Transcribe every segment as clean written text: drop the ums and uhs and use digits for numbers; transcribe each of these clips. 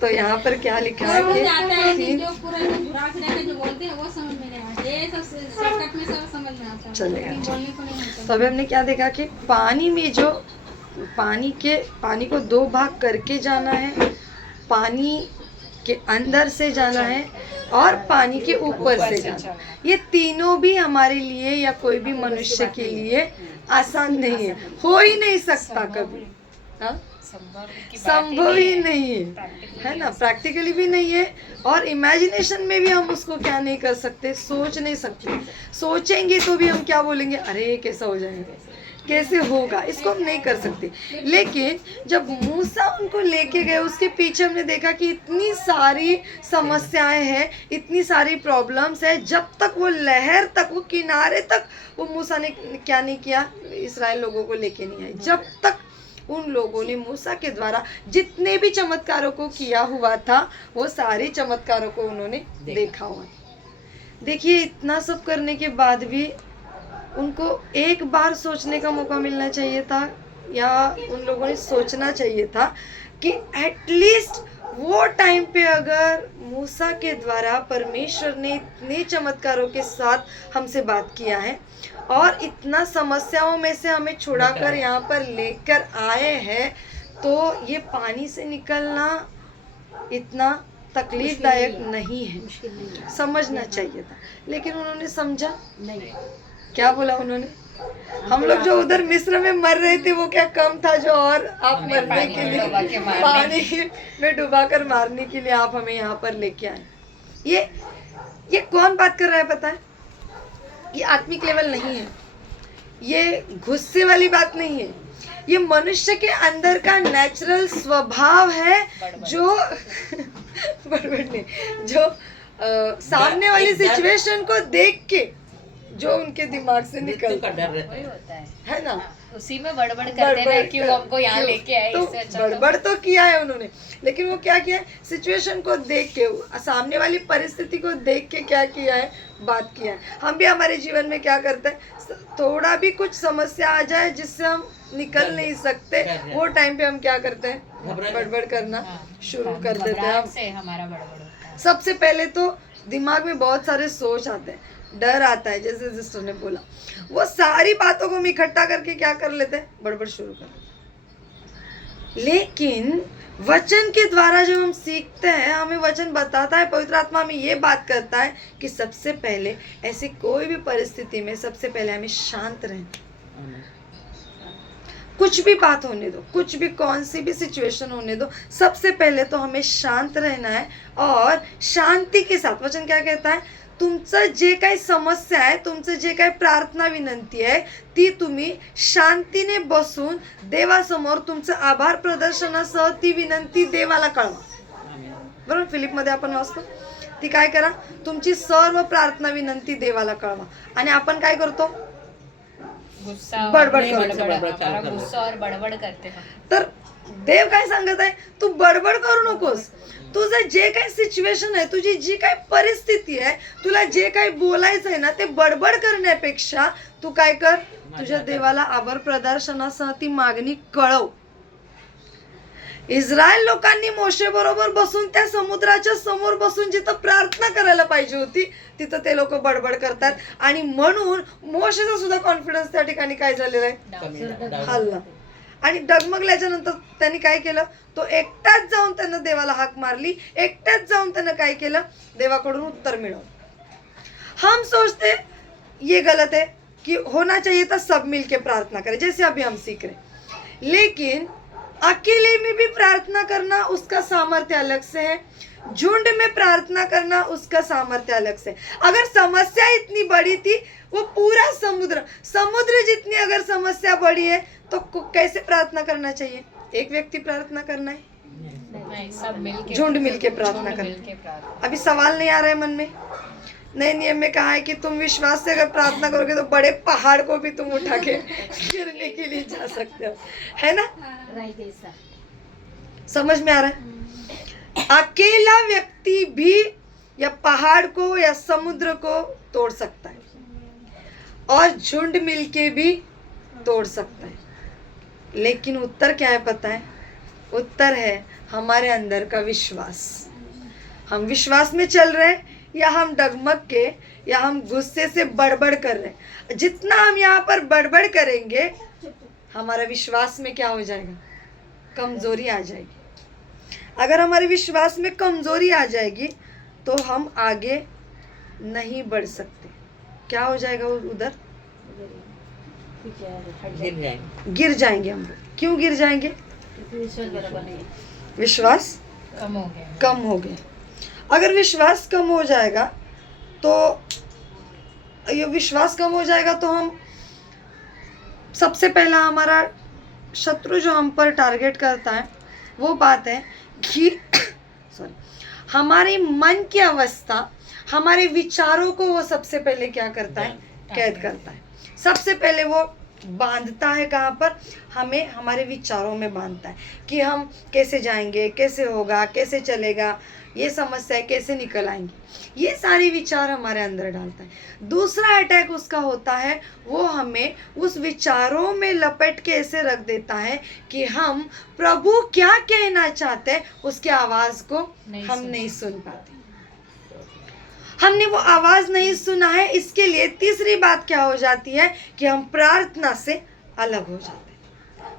तो यहाँ पर क्या लिखा है कि चलेगा। तो अभी हमने क्या देखा कि पानी में जो पानी को दो भाग करके जाना है, पानी के अंदर से जाना है और पानी के ऊपर से जाना। ये तीनों भी हमारे लिए या कोई भी मनुष्य के लिए आसान नहीं है, हो ही नहीं सकता कभी। हाँ, संभव ही नहीं है ना, प्रैक्टिकली भी नहीं है और इमेजिनेशन में भी हम उसको क्या नहीं कर सकते, सोच नहीं सकते। सोचेंगे तो भी हम क्या बोलेंगे, अरे कैसा हो जाएगा, कैसे होगा, इसको हम नहीं कर सकते। लेकिन जब मूसा उनको लेके गए, उसके पीछे हमने देखा कि इतनी सारी समस्याएं हैं, इतनी सारी प्रॉब्लम्स है। जब तक वो लहर तक, वो किनारे तक वो मूसा ने क्या नहीं किया, इस्राएल लोगों को लेके नहीं आए। जब तक उन लोगों ने मूसा के द्वारा जितने भी चमत्कारों को किया हुआ था, वो सारे चमत्कारों को उन्होंने देखा हुआ। देखिए, इतना सब करने के बाद भी उनको एक बार सोचने का मौका मिलना चाहिए था, या उन लोगों ने सोचना चाहिए था कि एटलीस्ट वो टाइम पे अगर मूसा के द्वारा परमेश्वर ने इतने चमत्कारों के साथ हमसे बात किया है और इतना समस्याओं में से हमें छुड़ाकर यहाँ पर लेकर आए हैं, तो ये पानी से निकलना इतना तकलीफदायक नहीं है, समझना चाहिए था। लेकिन उन्होंने समझा नहीं। क्या बोला उन्होंने, हम लोग जो उधर मिस्र में मर रहे थे वो क्या कम था जो और आप मरने के लिए, पानी में डुबाकर मारने के लिए आप हमें यहाँ पर लेके आए। ये कौन बात कर रहा है पता है? ये आत्मिक लेवल नहीं है, ये गुस्से वाली बात नहीं है, ये मनुष्य के अंदर का नेचुरल स्वभाव है जो बड़बड़ने, जो सामने वाली सिचुएशन को देख के जो उनके दिमाग से निकलता है ना, उसी में बड़बड़ करते हैं कि वो हमको यहाँ लेके आए। तो बड़बड़ तो किया है उन्होंने, लेकिन वो क्या किया है, सिचुएशन को देख के, सामने वाली परिस्थिति को देख के क्या किया है, बात किया है। हम भी हमारे जीवन में क्या करते हैं, थोड़ा भी कुछ समस्या आ जाए जिससे हम निकल नहीं सकते, वो टाइम पे हम क्या करते हैं, बड़बड़ करना शुरू कर देते हैं। हमारा बड़बड़ होता है। सबसे पहले तो दिमाग में बहुत सारे सोच आते हैं, डर आता है, जैसे सिस्टर ने बोला, वो सारी बातों को हम इकट्ठा करके क्या कर लेते हैं, बड़बड़ शुरू कर देते। लेकिन वचन के द्वारा जब हम सीखते हैं, हमें वचन बताता है, पवित्र आत्मा में ये बात करता है कि सबसे पहले ऐसी कोई भी परिस्थिति में सबसे पहले हमें शांत रहना। कुछ भी बात होने दो, कुछ भी, कौन सी भी सिचुएशन होने दो, सबसे पहले तो हमें शांत रहना है। और शांति के साथ वचन क्या कहता है, तुमचं जे काही समस्या आहे, तुमचं जे काही प्रार्थना विनंती आहे, ती तुम्ही शांतीने बसून देवासमोर तुमचं आभार प्रदर्शनासह ती विनंती देवाला कळवा। बरोबर, फिलिप मध्ये आपण वाचतो, ती काय करा, तुमची सर्व प्रार्थना विनंती देवाला कळवा। आणि आपण काय करतो, बडबड करते हैं। तर देव काय सांगत आहे, तू बडबड करू नकोस, तुझं जे काही सिच्युएशन आहे, तुझी जी काही परिस्थिती आहे, तुला जे काही बोलायचं आहे ना, ते बडबड करण्यापेक्षा तू काय कर, तुझ्या देवाला आभार प्रदर्शनासह ती मागणी कळव। इस्रायल लोकांनी मोशे बरोबर बसून त्या समुद्राच्या समोर बसून जिथं प्रार्थना करायला पाहिजे होती, तिथं ते लोक बडबड करतात, आणि म्हणून मोशेचा सुद्धा कॉन्फिडन्स त्या ठिकाणी काय झालेला आहे, हल्ला। आणि डगमगल्याच्या नंतर त्यांनी काय केलं, तो एकटाच जाऊन त्यानं देवाला हाक मारली, एकटाच जाऊन त्यानं काय केलं, देवाकडून उत्तर मिळवलं। हम सोचते ये गलत है कि होना चाहिए था सब मिलके प्रार्थना करें, जैसे अभी हम सीख रहे, लेकिन अकेले में भी प्रार्थना करना उसका सामर्थ्य अलग से है, झुंड में प्रार्थना करना उसका सामर्थ्य अलग से। अगर समस्या इतनी बड़ी थी, वो पूरा समुद्र जितनी अगर समस्या बड़ी है, तो कैसे प्रार्थना करना चाहिए, एक व्यक्ति प्रार्थना करना है, नहीं, सब मिलके, झुंड मिलके प्रार्थना करना। अभी सवाल नहीं आ रहा है मन में, नए नियम में कहा है कि तुम विश्वास से अगर प्रार्थना करोगे तो बड़े पहाड़ को भी तुम उठा के गिरने के लिए जा सकते हो, है ना, समझ में आ रहा है। अकेला व्यक्ति भी या पहाड़ को या समुद्र को तोड़ सकता है, और झुंड मिलके भी तोड़ सकता है। लेकिन उत्तर क्या है पता है, उत्तर है हमारे अंदर का विश्वास। हम विश्वास में चल रहे हैं या हम डगमग के या हम गुस्से से बड़बड़ कर रहे हैं। जितना हम यहाँ पर बड़बड़ करेंगे हमारा विश्वास में क्या हो जाएगा, कमजोरी आ जाएगी। अगर हमारे विश्वास में कमजोरी आ जाएगी तो हम आगे नहीं बढ़ सकते। क्या हो जाएगा उधर, गिर जाएंगे हम लोग। क्यों गिर जाएंगे, विश्वास कम हो गया। अगर विश्वास कम हो जाएगा तो ये विश्वास कम हो जाएगा तो हम सबसे पहला हमारा शत्रु जो हम पर टारगेट करता है वो बात है कि सॉरी हमारे मन की अवस्था, हमारे विचारों को वो सबसे पहले क्या करता है, कैद करता है। सबसे पहले वो बांधता है कहाँ पर, हमें हमारे विचारों में बांधता है कि हम कैसे जाएंगे, कैसे होगा, कैसे चलेगा, ये समस्या कैसे निकल आएंगी, ये सारे विचार हमारे अंदर डालता है। दूसरा अटैक उसका होता है, वो हमें उस विचारों में लपेट के ऐसे रख देता है कि हम प्रभु क्या कहना चाहते हैं उसके आवाज को हम नहीं सुन पाते। हमने वो आवाज नहीं सुना है, इसके लिए तीसरी बात क्या हो जाती है कि हम प्रार्थना से अलग हो जाते हैं।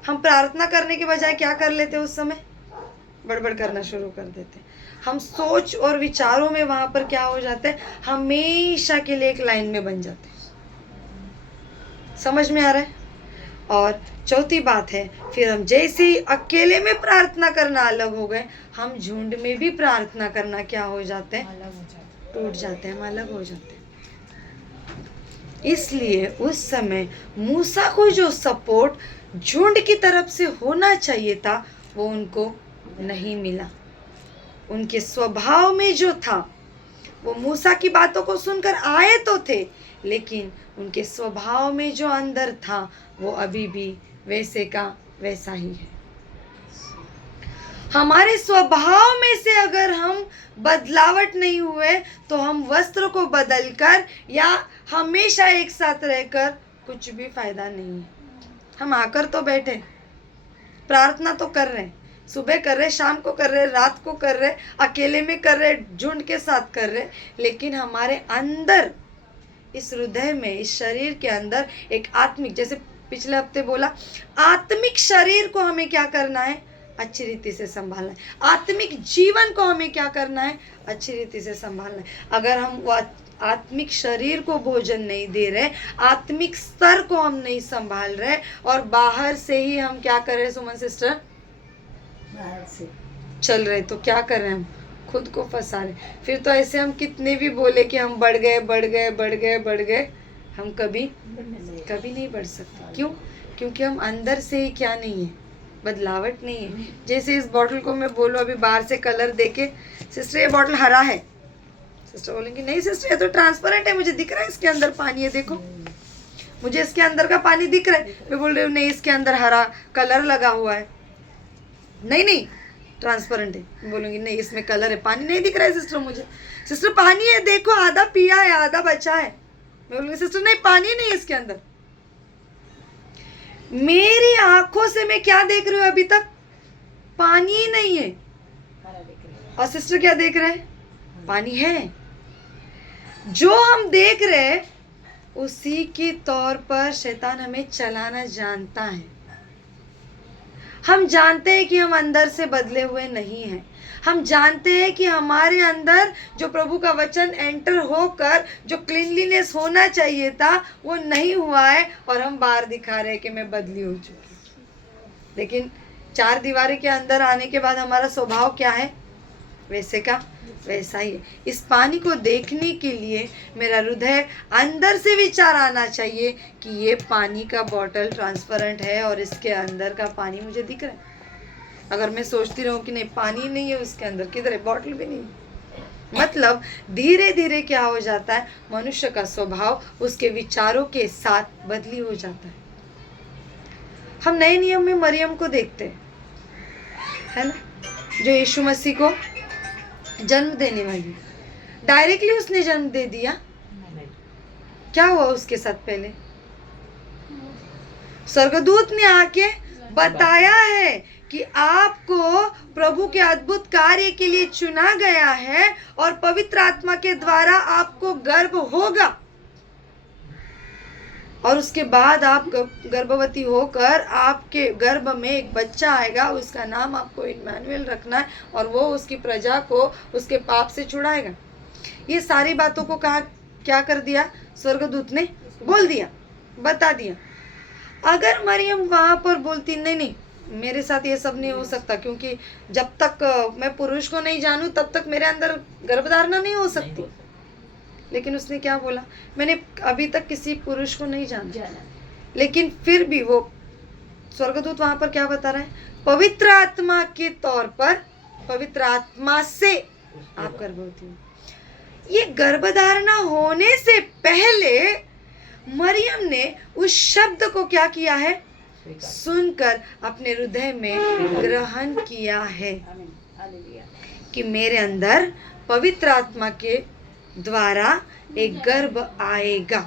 हम प्रार्थना करने के बजाय क्या कर लेते हैं, उस समय बड़बड़ करना शुरू कर देते हैं। हम सोच और विचारों में वहां पर क्या हो जाते हैं, हमेशा के लिए एक लाइन में बन जाते हैं। समझ में आ रहा है। और चौथी बात है, फिर हम जैसे ही अकेले में प्रार्थना करना अलग हो गए, हम झुंड में भी प्रार्थना करना क्या हो जाते हैं, टूट जाते हैं, हम अलग हो जाते हैं। इसलिए उस समय मूसा को जो सपोर्ट झुंड की तरफ से होना चाहिए था वो उनको नहीं मिला। उनके स्वभाव में जो था, वो मूसा की बातों को सुनकर आए तो थे, लेकिन उनके स्वभाव में जो अंदर था वो अभी भी वैसे का वैसा ही है। हमारे स्वभाव में से अगर हम बदलावट नहीं हुए तो हम वस्त्र को बदलकर या हमेशा एक साथ रहकर कुछ भी फायदा नहीं है। हम आकर तो बैठे, प्रार्थना तो कर रहे हैं, सुबह कर रहे, शाम को कर रहे, रात को कर रहे, अकेले में कर रहे, झुंड के साथ कर रहे, लेकिन हमारे अंदर, इस हृदय में, इस शरीर के अंदर एक आत्मिक, जैसे पिछले हफ्ते बोला, आत्मिक शरीर को हमें क्या करना है, अच्छी रीति से संभालना है। आत्मिक जीवन को हमें क्या करना है, अच्छी रीति से संभालना है। अगर हम वो आत्मिक शरीर को भोजन नहीं दे रहे, आत्मिक स्तर को हम नहीं संभाल रहे और बाहर से ही हम क्या कर रहे, सुमन सिस्टर, बाहर से चल रहे, तो क्या कर रहे हैं, हम खुद को फंसा रहे। फिर तो ऐसे हम कितने भी बोले कि हम बढ़ गए बढ़ गए बढ़ गए बढ़ गए, हम कभी नहीं बढ़ सकते। क्यों? क्योंकि हम अंदर से ही क्या नहीं है, बदलावट नहीं है। जैसे इस बॉटल को मैं बोलूँ अभी बाहर से कलर देके, सिस्टर ये बॉटल हरा है, सिस्टर बोलेंगी नहीं सिस्टर ये तो ट्रांसपेरेंट है, मुझे दिख रहा है इसके अंदर पानी है, देखो मुझे इसके अंदर का पानी दिख रहा है। मैं बोल रही हूँ नहीं इसके अंदर हरा कलर लगा हुआ है, नहीं ट्रांसपेरेंट है। मैं बोलूँगी नहीं इसमें कलर है, पानी नहीं दिख रहा है सिस्टर मुझे। सिस्टर पानी है, देखो आधा पिया है आधा बचा है। मैं बोलूँगी सिस्टर नहीं पानी नहीं है इसके अंदर। मेरी आंखों से मैं क्या देख रही हूँ अभी तक, पानी ही नहीं है, और सिस्टर क्या देख रहे हैं, पानी है। जो हम देख रहे हैं उसी के तौर पर शैतान हमें चलाना जानता है। हम जानते हैं कि हम अंदर से बदले हुए नहीं हैं। हम जानते हैं कि हमारे अंदर जो प्रभु का वचन एंटर होकर जो क्लीनलीनेस होना चाहिए था वो नहीं हुआ है, और हम बाहर दिखा रहे हैं कि मैं बदली हो चुकी। लेकिन चार दीवारी के अंदर आने के बाद हमारा स्वभाव क्या है, वैसे का वैसा ही है। इस पानी को देखने के लिए मेरा हृदय अंदर से विचार आना चाहिए कि ये पानी का बॉटल ट्रांसपेरेंट है और इसके अंदर का पानी मुझे दिख रहा है। अगर मैं सोचती रहूं कि नहीं पानी नहीं है उसके अंदर, किधर है, बॉटल भी नहीं, मतलब धीरे धीरे क्या हो जाता है, मनुष्य का स्वभाव उसके विचारों के साथ बदली हो जाता है। हम नए नियम में मरियम को देखते हैं, है ना, जो यीशु मसीह को जन्म देने वाली, डायरेक्टली उसने जन्म दे दिया। क्या हुआ उसके साथ, पहले स्वर्गदूत ने आके बताया है कि आपको प्रभु के अद्भुत कार्य के लिए चुना गया है और पवित्र आत्मा के द्वारा आपको गर्भ होगा, और उसके बाद आप गर्भवती होकर आपके गर्भ में एक बच्चा आएगा, उसका नाम आपको इम्मानुएल रखना है, और वो उसकी प्रजा को उसके पाप से छुड़ाएगा। ये सारी बातों को कहा क्या कर दिया, स्वर्गदूत ने बोल दिया, बता दिया। अगर मरियम वहां पर बोलती नहीं नहीं मेरे साथ ये सब नहीं हो सकता, क्योंकि जब तक मैं पुरुष को नहीं जानूं तब तक मेरे अंदर गर्भधारणा नहीं हो सकती, लेकिन उसने क्या बोला, मैंने अभी तक किसी पुरुष को नहीं जाना। लेकिन फिर भी वो स्वर्गदूत वहां पर क्या बता रहा है, पवित्र आत्मा के तौर पर, पवित्र आत्मा से आप गर्भवती हो। ये गर्भधारणा होने से पहले मरियम ने उस शब्द को क्या किया है, सुनकर अपने हृदय में ग्रहण किया है कि मेरे अंदर पवित्र आत्मा के द्वारा एक गर्भ आएगा।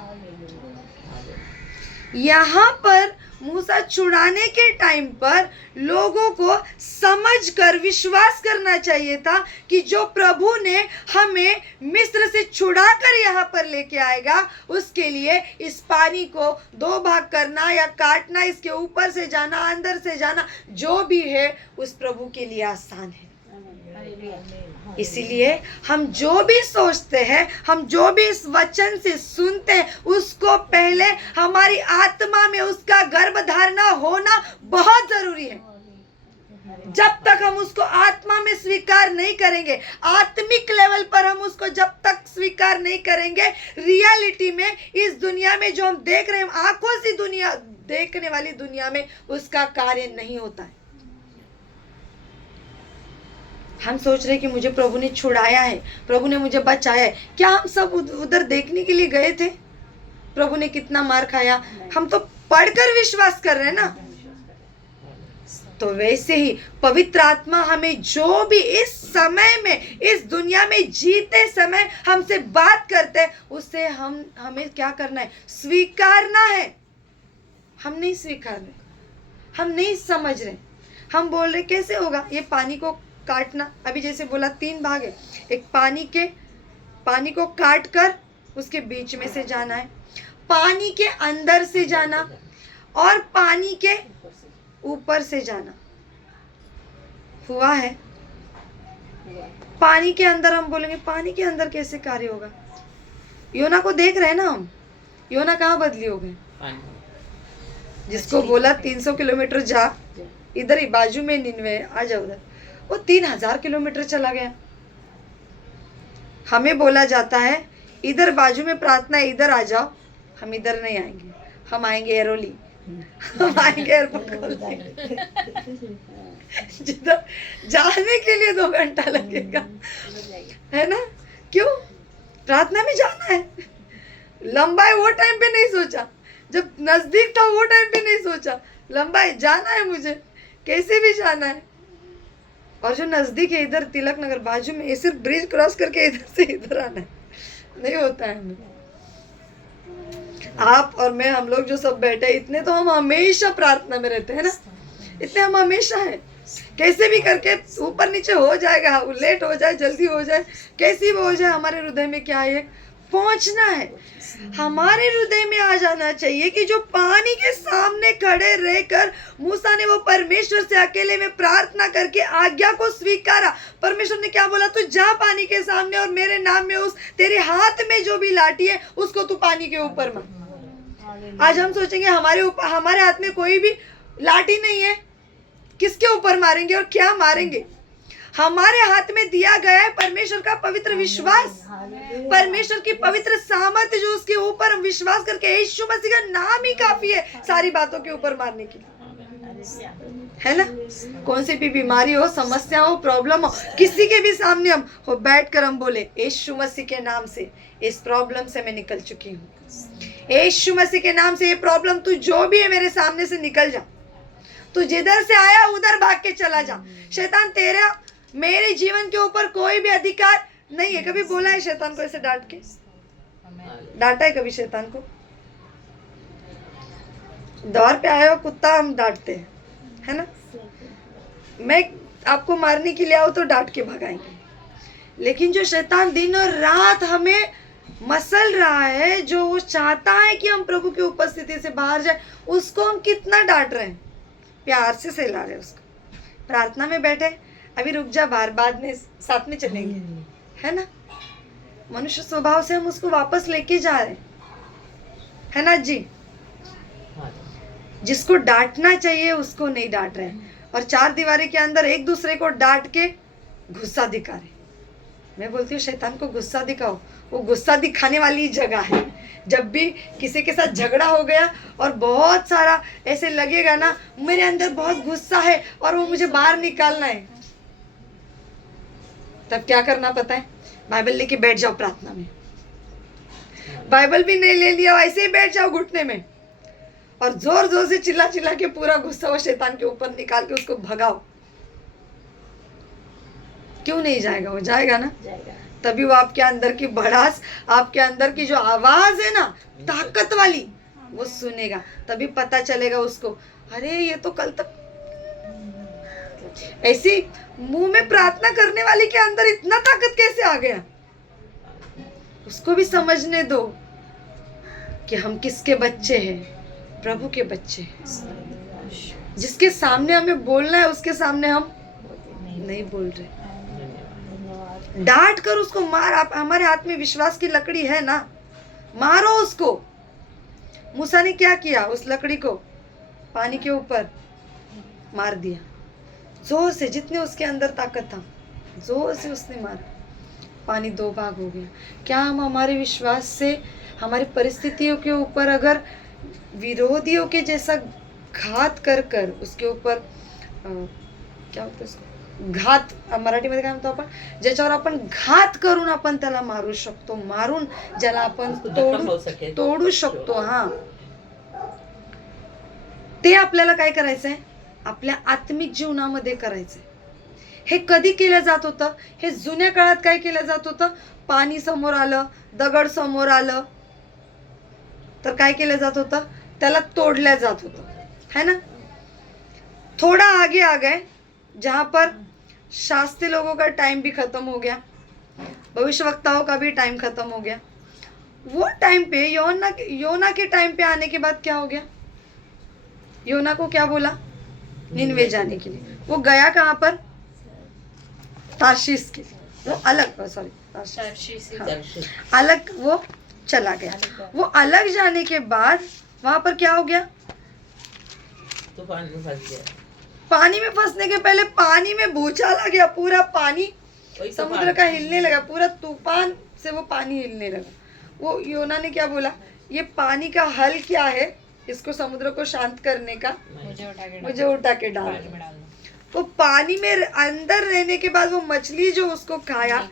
यहाँ पर मूसा छुड़ाने के टाइम पर लोगों को समझकर विश्वास करना चाहिए था कि जो प्रभु ने हमें मिस्र से छुड़ाकर यहाँ पर लेके आएगा, उसके लिए इस पानी को 2 भाग करना या काटना, इसके ऊपर से जाना, अंदर से जाना, जो भी है उस प्रभु के लिए आसान है। इसीलिए हम जो भी सोचते हैं, हम जो भी इस वचन से सुनते हैं, उसको पहले हमारी आत्मा में उसका गर्भधारणा होना बहुत जरूरी है। जब तक हम उसको आत्मा में स्वीकार नहीं करेंगे, आत्मिक लेवल पर हम उसको जब तक स्वीकार नहीं करेंगे, रियलिटी में इस दुनिया में जो हम देख रहे हैं, आंखों से दुनिया देखने वाली दुनिया में उसका कार्य नहीं होता है। हम सोच रहे कि मुझे प्रभु ने छुड़ाया है, प्रभु ने मुझे बचाया है। क्या हम सब उधर देखने के लिए गए थे प्रभु ने कितना मार खाया? हम तो पढ़कर विश्वास कर रहे हैं ना। तो वैसे ही पवित्र आत्मा हमें जो भी इस समय में, इस दुनिया में जीते समय हमसे बात करते हैं, उससे हमें क्या करना है, स्वीकारना है। हम नहीं स्वीकार रहे, हम नहीं समझ रहे, हम बोल रहे कैसे होगा ये पानी को काटना। अभी जैसे बोला 3 भाग है, एक पानी को काट कर उसके बीच में से जाना है, पानी के अंदर से जाना, और पानी के ऊपर से जाना। हुआ है पानी के अंदर। हम बोलेंगे पानी के अंदर कैसे कार्य होगा? योना को देख रहे हैं ना हम, योना कहाँ बदली हो गए? जिसको बोला 300 किलोमीटर जा, इधर ही बाजू में निन्वे, आ जाओ उधर, वो 3000 किलोमीटर चला गया। हमें बोला जाता है इधर बाजू में प्रार्थना है, इधर आ जाओ, हम इधर नहीं आएंगे, हम आएंगे एरोली, हम आएंगे एयरपोर्ट, जिधर जाने के लिए 2 घंटा लगेगा, है ना? क्यों? प्रार्थना में जाना है। लंबाई वो टाइम पे नहीं सोचा, जब नजदीक था वो टाइम पे नहीं सोचा, लंबाई जाना है मुझे, कैसे भी जाना है। और जो नजदीक है इधर तिलक नगर बाजू में, ये सिर्फ ब्रिज क्रॉस करके इधर से इधर आना है, नहीं होता है हमें। आप और मैं, हम लोग जो सब बैठे इतने, तो हम हमेशा प्रार्थना में रहते हैं ना, इतने हम हमेशा हैं। कैसे भी करके ऊपर नीचे हो जाएगा, लेट हो जाए जल्दी हो जाए, कैसी भी हो जाए, हमारे हृदय में क्या है, पहुंचना है। हमारे हृदय में आ जाना चाहिए कि जो पानी के सामने खड़े रहकर मूसा ने वो परमेश्वर से अकेले में प्रार्थना करके आज्ञा को स्वीकारा। परमेश्वर ने क्या बोला? तू जा पानी के सामने और मेरे नाम में उस तेरे हाथ में जो भी लाठी है उसको तू पानी के ऊपर मार। आज हम सोचेंगे हमारे हाथ में कोई भी लाठी नहीं है, किसके ऊपर मारेंगे और क्या मारेंगे? हमारे हाथ में दिया गया है परमेश्वर का पवित्र विश्वास, परमेश्वर की पवित्र सामर्थ्य, जो उसके ऊपर हम विश्वास करके, यीशु मसीह का नाम ही काफी है सारी बातों के ऊपर मारने के लिए, है ना? कौन सी भी बीमारी हो, समस्या हो, प्रॉब्लम हो, किसी के भी सामने हम हो बैठकर हम बोले यीशु मसीह के नाम से इस प्रॉब्लम से मैं निकल चुकी हूँ, यीशु मसीह के नाम से ये प्रॉब्लम तू जो भी है मेरे सामने से निकल जा, तू जिधर से आया उधर भाग के चला जा। शैतान तेरा मेरे जीवन के ऊपर कोई भी अधिकार नहीं है। कभी बोला है शैतान को ऐसे डांट के? डांटा है कभी शैतान को? दौर पे आया हो कुत्ता हम डांटते हैं, है ना? मैं आपको मारने के लिए आऊँ तो डांट के भगाएंगे। लेकिन जो शैतान दिन और रात हमें मसल रहा है, जो वो चाहता है कि हम प्रभु की उपस्थिति से बाहर जाए, उसको हम कितना डांट रहे हैं, प्यार से सहला रहे हैं उसको। प्रार्थना में बैठे, अभी रुक जा, बाहर बाद में साथ में चलेंगे, है ना। मनुष्य स्वभाव से हम उसको वापस लेके जा रहे हैं, है ना जी। जिसको डांटना चाहिए उसको नहीं डांट रहे हैं, और चार दीवारी के अंदर एक दूसरे को डांट के गुस्सा दिखा रहे। मैं बोलती हूँ शैतान को गुस्सा दिखाओ, वो गुस्सा दिखाने वाली जगह है। जब भी किसी के साथ झगड़ा हो गया और बहुत सारा ऐसे लगेगा ना, मेरे अंदर बहुत गुस्सा है और वो मुझे बाहर निकालना है, तब क्या करना पता है? बाइबल लेके बैठ जाओ प्रार्थना में। बाइबल भी नहीं ले लिया, ऐसे ही बैठ जाओ घुटने में, और जोर जोर से चिल्ला चिल्ला के पूरा गुस्सा वो शैतान के ऊपर निकाल के उसको भगाओ। क्यों नहीं जाएगा? वो जाएगा ना, तभी वो आपके अंदर की भड़ास, आपके अंदर की जो आवाज है ना ताकत वाली, वो सुनेगा। तभी पता चलेगा उसको, अरे ये तो कल तक ऐसी मुंह में प्रार्थना करने वाली के अंदर इतना ताकत कैसे आ गया। उसको भी समझने दो कि हम किसके बच्चे हैं, प्रभु के बच्चे हैं। जिसके सामने हमें बोलना है उसके सामने हम नहीं बोल रहे। डांट कर उसको मार। आप, हमारे हाथ में विश्वास की लकड़ी है ना, मारो उसको। मूसा ने क्या किया? उस लकड़ी को पानी के ऊपर मार दिया, जोर से, जितने उसके अंदर ताकत था जोर से उसने मारा, पानी दो भाग हो गया। क्या हम हमारे विश्वास से हमारी परिस्थितियों के ऊपर अगर विरोधियों के जैसा घात कर कर उसके ऊपर क्या होतं उसको, घात मराठीमध्ये काय म्हणतो आपण, ज्याच्यावर आपण घात करून आपण त्याला मारू शकतो, मारून ज्याला आपण तोडू शकतो, हा, ते आपल्याला काय करायचंय? आपल्या आत्मिक जीवनामध्ये करायचंय। हे कधी केलं जात होतं? हे जुन्या काळात काय केलं जात होतं? पाणी समोर आलं, दगड समोर आलं तर काय केलं जात होतं? त्याला तोडल्या जात होतं, है ना। थोड़ा आगे आ गए, जहां पर शास्त्री लोगों का टाइम भी खत्म हो गया, भविष्यवक्ताओं का भी टाइम खत्म हो गया। वो टाइम पे योना के टाइम पे आने के बाद क्या हो गया? योना को क्या बोला? निनवे जाने के लिए। वो गया कहाँ पर? तार्शीश के। वो अलग, सॉरी अलग वो चला गया। वो अलग जाने के बाद वहां पर क्या हो गया? पानी में फंसने के पहले पानी में भूचाल आ गया, पूरा पानी समुद्र का हिलने लगा, पूरा तूफान से वो पानी हिलने लगा। वो योना ने क्या बोला? ये पानी का हल क्या है इसको समुद्र को शांत करने का? मुझे उठा के डाल। वो पानी में अंदर रहने के बाद वो मछली जो उसको खाया,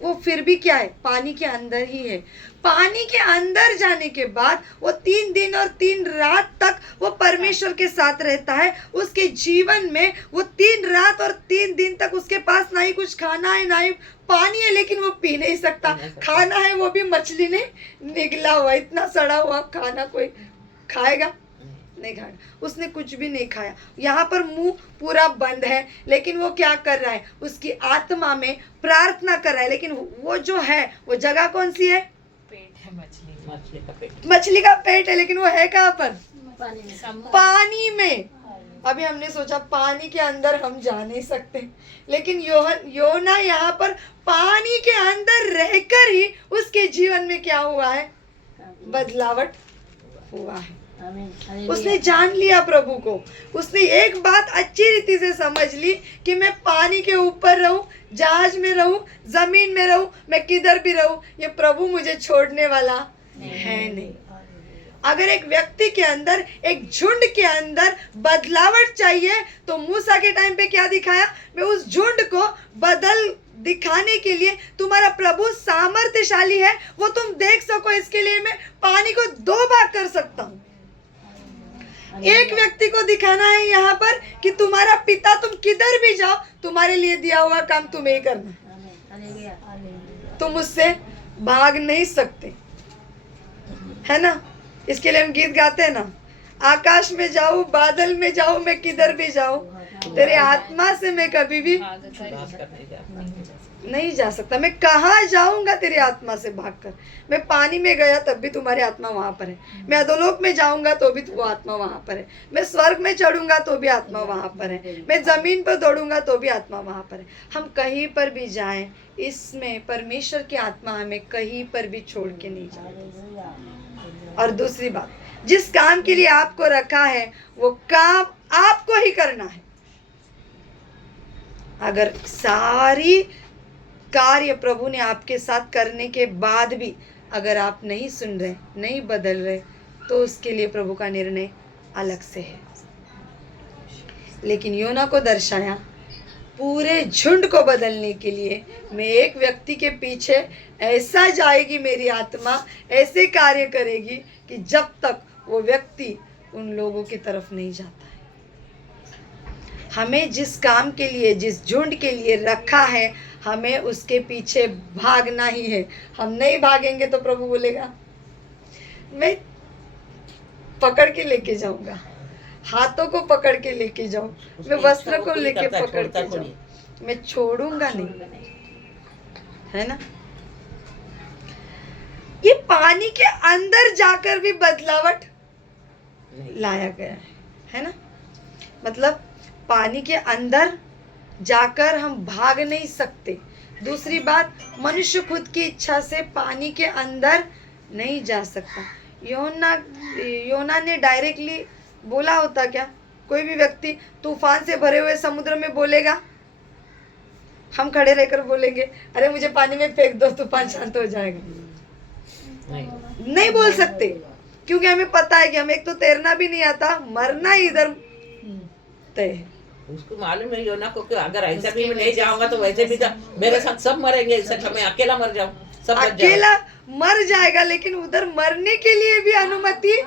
वो फिर भी क्या है? पानी के अंदर ही है। पानी के अंदर जाने के बाद वो 3 दिन और 3 रात तक वो परमेश्वर के साथ रहता है। उसके जीवन में वो 3 रात और 3 दिन तक उसके पास ना ही कुछ खाना है ना ही पानी है, लेकिन वो पी नहीं सकता। खाना है वो भी मछली ने निगला हुआ, इतना सड़ा हुआ खाना कोई खाएगा? नहीं खाएगा। उसने कुछ भी नहीं खाया। यहाँ पर मुंह पूरा बंद है, लेकिन वो क्या कर रहा है? उसकी आत्मा में प्रार्थना कर रहा है। लेकिन वो जो है, वो जगह कौन सी है? पेट है मछली का पेट। मछली का पेट है, लेकिन वो है कहाँ पर? पानी में। अभी हमने सोचा पानी के अंदर हम जा नहीं सकते, लेकिन योना यहाँ पर पानी के अंदर रहकर ही उसके जीवन में क्या हुआ है? बदलावट हुआ है। उसने जान लिया प्रभु को। उसने एक बात अच्छी रीति से समझ ली कि मैं पानी के ऊपर रहूं, जहाज में रहूं, जमीन में रहूं, मैं किधर भी रहूं, ये प्रभु मुझे छोड़ने वाला है नहीं। अगर एक व्यक्ति के अंदर, एक झुंड के अंदर बदलावट चाहिए तो मूसा के टाइम पे क्या दिखाया? मैं उस झुंड को बदल दिखाने के लिए तुम्हारा प्रभु सामर्थ्यशाली है, वो तुम देख सको, इसके लिए मैं पानी को 2 भाग कर सकता हूँ। एक व्यक्ति को दिखाना है यहाँ पर कि तुम्हारा पिता, तुम किधर भी जाओ, तुम्हारे लिए दिया हुआ काम तुम्हें ही करना, तुम उससे भाग नहीं सकते, है ना। इसके लिए हम गीत गाते हैं ना, आकाश में जाऊं, बादल में जाऊं, मैं किधर भी जाऊं, तेरे आत्मा से मैं कभी भी नहीं जा सकता। मैं कहाँ जाऊंगा तेरी आत्मा से भागकर? मैं पानी में गया तब भी तुम्हारी आत्मा वहां पर है, मैं अधोलोक में जाऊंगा तो भी वो आत्मा वहां पर है, मैं स्वर्ग में चढ़ूंगा तो भी आत्मा वहां पर है, मैं जमीन पर दौड़ूंगा तो भी आत्मा वहां पर है। हम कहीं पर भी जाएं, इसमें परमेश्वर की आत्मा हमें कहीं पर भी छोड़ के नहीं जाती। और दूसरी बात, जिस काम के लिए आपको रखा है वो काम आपको ही करना है। अगर सारी कार्य प्रभु ने आपके साथ करने के बाद भी अगर आप नहीं सुन रहे, नहीं बदल रहे, तो उसके लिए प्रभु का निर्णय अलग से है। लेकिन योना को दर्शाया पूरे झुंड को बदलने के लिए, मैं एक व्यक्ति के पीछे ऐसा जाएगी मेरी आत्मा, ऐसे कार्य करेगी कि जब तक वो व्यक्ति उन लोगों की तरफ नहीं जाता है। हमें जिस काम के लिए, जिस झुंड के लिए रखा है, हमें उसके पीछे भागना ही है। हम नहीं भागेंगे तो प्रभु बोलेगा मैं पकड़ के लेके जाऊंगा, हाथों को पकड़ के लेके जाऊं, मैं वस्त्र को लेके पकड़ के जाऊं, मैं छोड़ूंगा नहीं, है ना। ये पानी के अंदर जाकर भी बदलावट लाया गया है ना। मतलब पानी के अंदर जाकर हम भाग नहीं सकते। दूसरी बात, मनुष्य खुद की इच्छा से पानी के अंदर नहीं जा सकता। योना ने डायरेक्टली बोला होता क्या? कोई भी व्यक्ति तूफान से भरे हुए समुद्र में बोलेगा? हम खड़े रहकर बोलेंगे अरे मुझे पानी में फेंक दो, तूफान शांत हो जाएगा? नहीं बोल सकते, क्योंकि हमें पता है कि हमें एक तो तैरना भी नहीं आता, मरना ही इधर तय है। उसको मालूम है योना को कि अगर ऐसा भी मैं नहीं जाऊंगा तो वैसे भी तो मेरे साथ सब मरेंगे, इससे मैं अकेला मर जाऊं, सब अकेला मर जाएगा। लेकिन उधर मरने के लिए भी अनुमति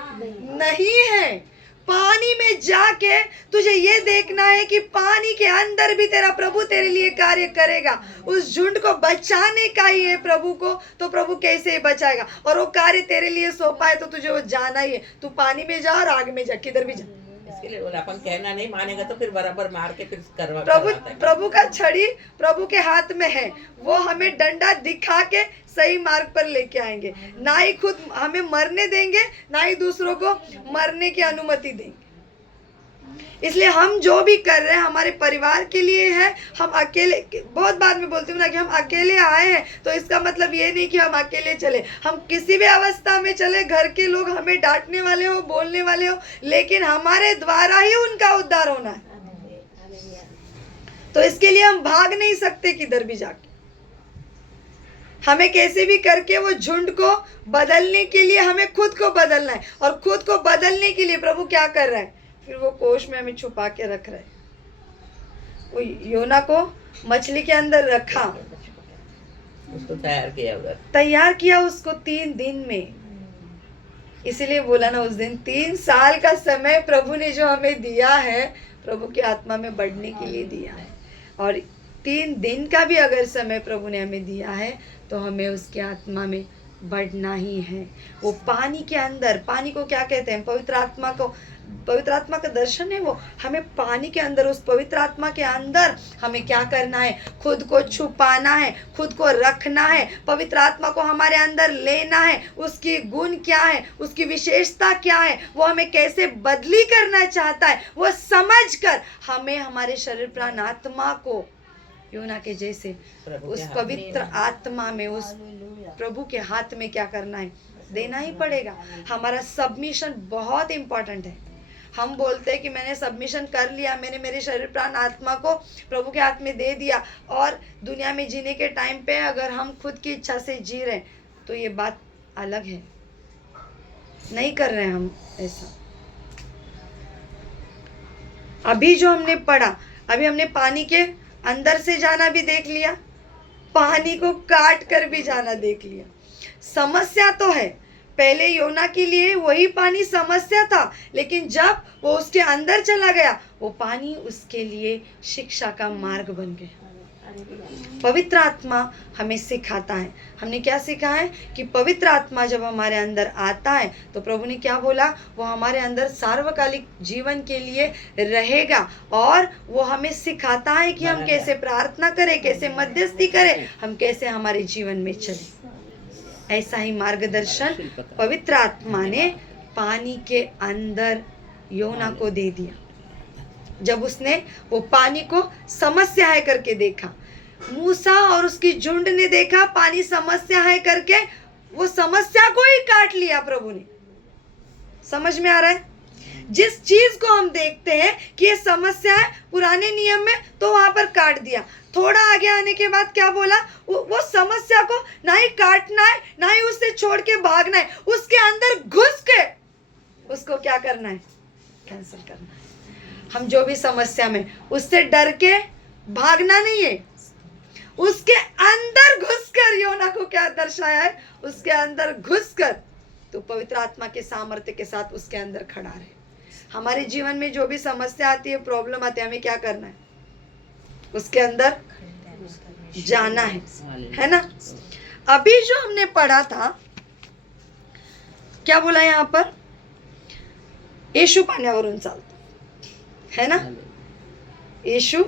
नहीं है। पानी में जाके तुझे ये देखना है कि पानी के अंदर भी तेरा प्रभु तेरे लिए कार्य करेगा। उस झुंड को बचाने का ही है प्रभु को, तो प्रभु कैसे बचाएगा? और वो कार्य तेरे लिए सौंपा है तो तुझे वो जाना ही है। तू पानी में जा और आग में जा, किधर भी जा। इसके लिए बोला अपन कहना नहीं मानेगा तो फिर बराबर मार के फिर करवा। प्रभु का छड़ी प्रभु के हाथ में है, वो हमें डंडा दिखा के सही मार्ग पर लेके आएंगे। ना ही खुद हमें मरने देंगे, ना ही दूसरों को मरने की अनुमति देंगे। इसलिए हम जो भी कर रहे हैं हमारे परिवार के लिए है। हम अकेले, बहुत बार मैं बोलती हूँ ना कि हम अकेले आए हैं तो इसका मतलब ये नहीं कि हम अकेले चले। हम किसी भी अवस्था में चले, घर के लोग हमें डांटने वाले हो, बोलने वाले हो, लेकिन हमारे द्वारा ही उनका उद्धार होना है। तो इसके लिए हम भाग नहीं सकते किधर भी जाके। हमें कैसे भी करके वो झुंड को बदलने के लिए हमें खुद को बदलना है। और खुद को बदलने के लिए प्रभु क्या कर रहा है? फिर वो कोष में हमें छुपा के रख रहा है। वो योना को मछली के अंदर रखा, उसको तैयार किया उसको 3 दिन में। इसीलिए बोला ना उस दिन 3 साल का समय प्रभु ने जो हमें दिया है, प्रभु की आत्मा में बढ़ने के लिए दिया है। और 3 दिन का भी अगर समय प्रभु ने हमें दिया है तो हमें उसकी आत्मा में बढ़ना ही है। वो पानी के अंदर, पानी को क्या कहते हैं? पवित्र आत्मा को, पवित्र आत्मा का दर्शन है वो। हमें पानी के अंदर, उस पवित्र आत्मा के अंदर हमें क्या करना है? खुद को छुपाना है, खुद को रखना है, पवित्र आत्मा को हमारे अंदर लेना है। उसकी गुण क्या है, उसकी विशेषता क्या है, वो हमें कैसे बदली करना चाहता है, वो समझकर हमें हमारे शरीर प्राण आत्मा को योना के जैसे उस पवित्र आत्मा में, उस प्रभु के हाथ में क्या करना है? देना ही पड़ेगा। हमारा सबमिशन बहुत इंपॉर्टेंट है। हम बोलते हैं कि मैंने सबमिशन कर लिया, मैंने मेरे शरीर प्राण आत्मा को प्रभु के हाथ में दे दिया, और दुनिया में जीने के टाइम पे अगर हम खुद की इच्छा से जी रहे तो ये बात अलग है। नहीं कर रहे हैं हम ऐसा। अभी जो हमने पढ़ा, अभी हमने पानी के अंदर से जाना भी देख लिया, पानी को काट कर भी जाना देख लिया। समस्या तो है, पहले योना के लिए वही पानी समस्या था, लेकिन जब वो उसके अंदर चला गया वो पानी उसके लिए शिक्षा का मार्ग बन गया। पवित्र आत्मा हमें सिखाता है। हमने क्या सीखा है कि पवित्र आत्मा जब हमारे अंदर आता है तो प्रभु ने क्या बोला, वो हमारे अंदर सार्वकालिक जीवन के लिए रहेगा और वो हमें सिखाता है कि हम कैसे प्रार्थना करें, कैसे मध्यस्थी करें, हम कैसे हमारे जीवन में चलें। ऐसा ही मार्गदर्शन पवित्र आत्मा ने पानी के अंदर योना को दे दिया। जब उसने वो पानी को समस्या है करके देखा, मूसा और उसकी झुंड ने देखा पानी समस्या है करके, वो समस्या को ही काट लिया प्रभु ने। समझ में आ रहा है? जिस चीज को हम देखते हैं कि ये समस्या है पुराने नियम में, तो वहां पर काट दिया। थोड़ा आगे आने के बाद क्या बोला, वो समस्या को ना ही काटना है ना ही उससे छोड़ के भागना है, उसके अंदर घुस के उसको क्या करना है, कैंसिल करना है। हम जो भी समस्या में, उससे डर के भागना नहीं है, उसके अंदर घुसकर, योना को क्या दर्शाया है, उसके अंदर घुसकर तो पवित्र आत्मा के सामर्थ्य के साथ उसके अंदर खड़ा रहे। हमारे जीवन में जो भी समस्या आती है, प्रॉब्लम आती है, हमें क्या करना है, उसके अंदर जाना है ना। अभी जो हमने पढ़ा था, क्या बोला यहाँ पर, येशू पाण्यावरून चालतो, है ना। यीशु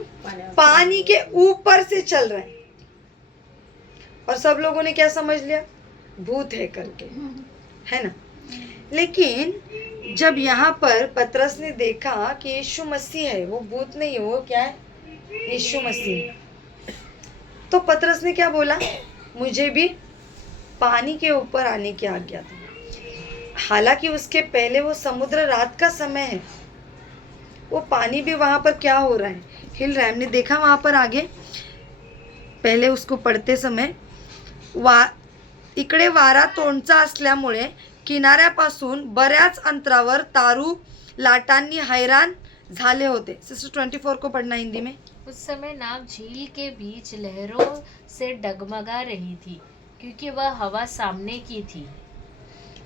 पानी के ऊपर से चल रहे हैं और सब लोगों ने क्या समझ लिया, भूत है करके, है ना। लेकिन जब यहाँ पर पतरस ने देखा कि यीशु मसीह है, वो भूत नहीं है, वो क्या है, यीशु मसीह, तो पतरस ने क्या बोला, मुझे भी पानी के ऊपर आने की आज्ञा दो। हालांकि उसके पहले वो समुद्र, रात का समय है, वो पानी भी वहां पर क्या हो रहा है, हिल रहा है। हमने देखा वहां पर आगे, पहले उसको पढ़ते समय, इकडे वारा तोंडचा असल्यामुळे किनाऱ्यापासून बऱ्याच अंतरावर तारू लाटांनी हैरान झाले होते। सिस्टर 24 को पढ़ना हिंदी में। उस समय नाव झील के बीच लहरों से डगमगा रही थी, क्योंकि वह हवा सामने की थी।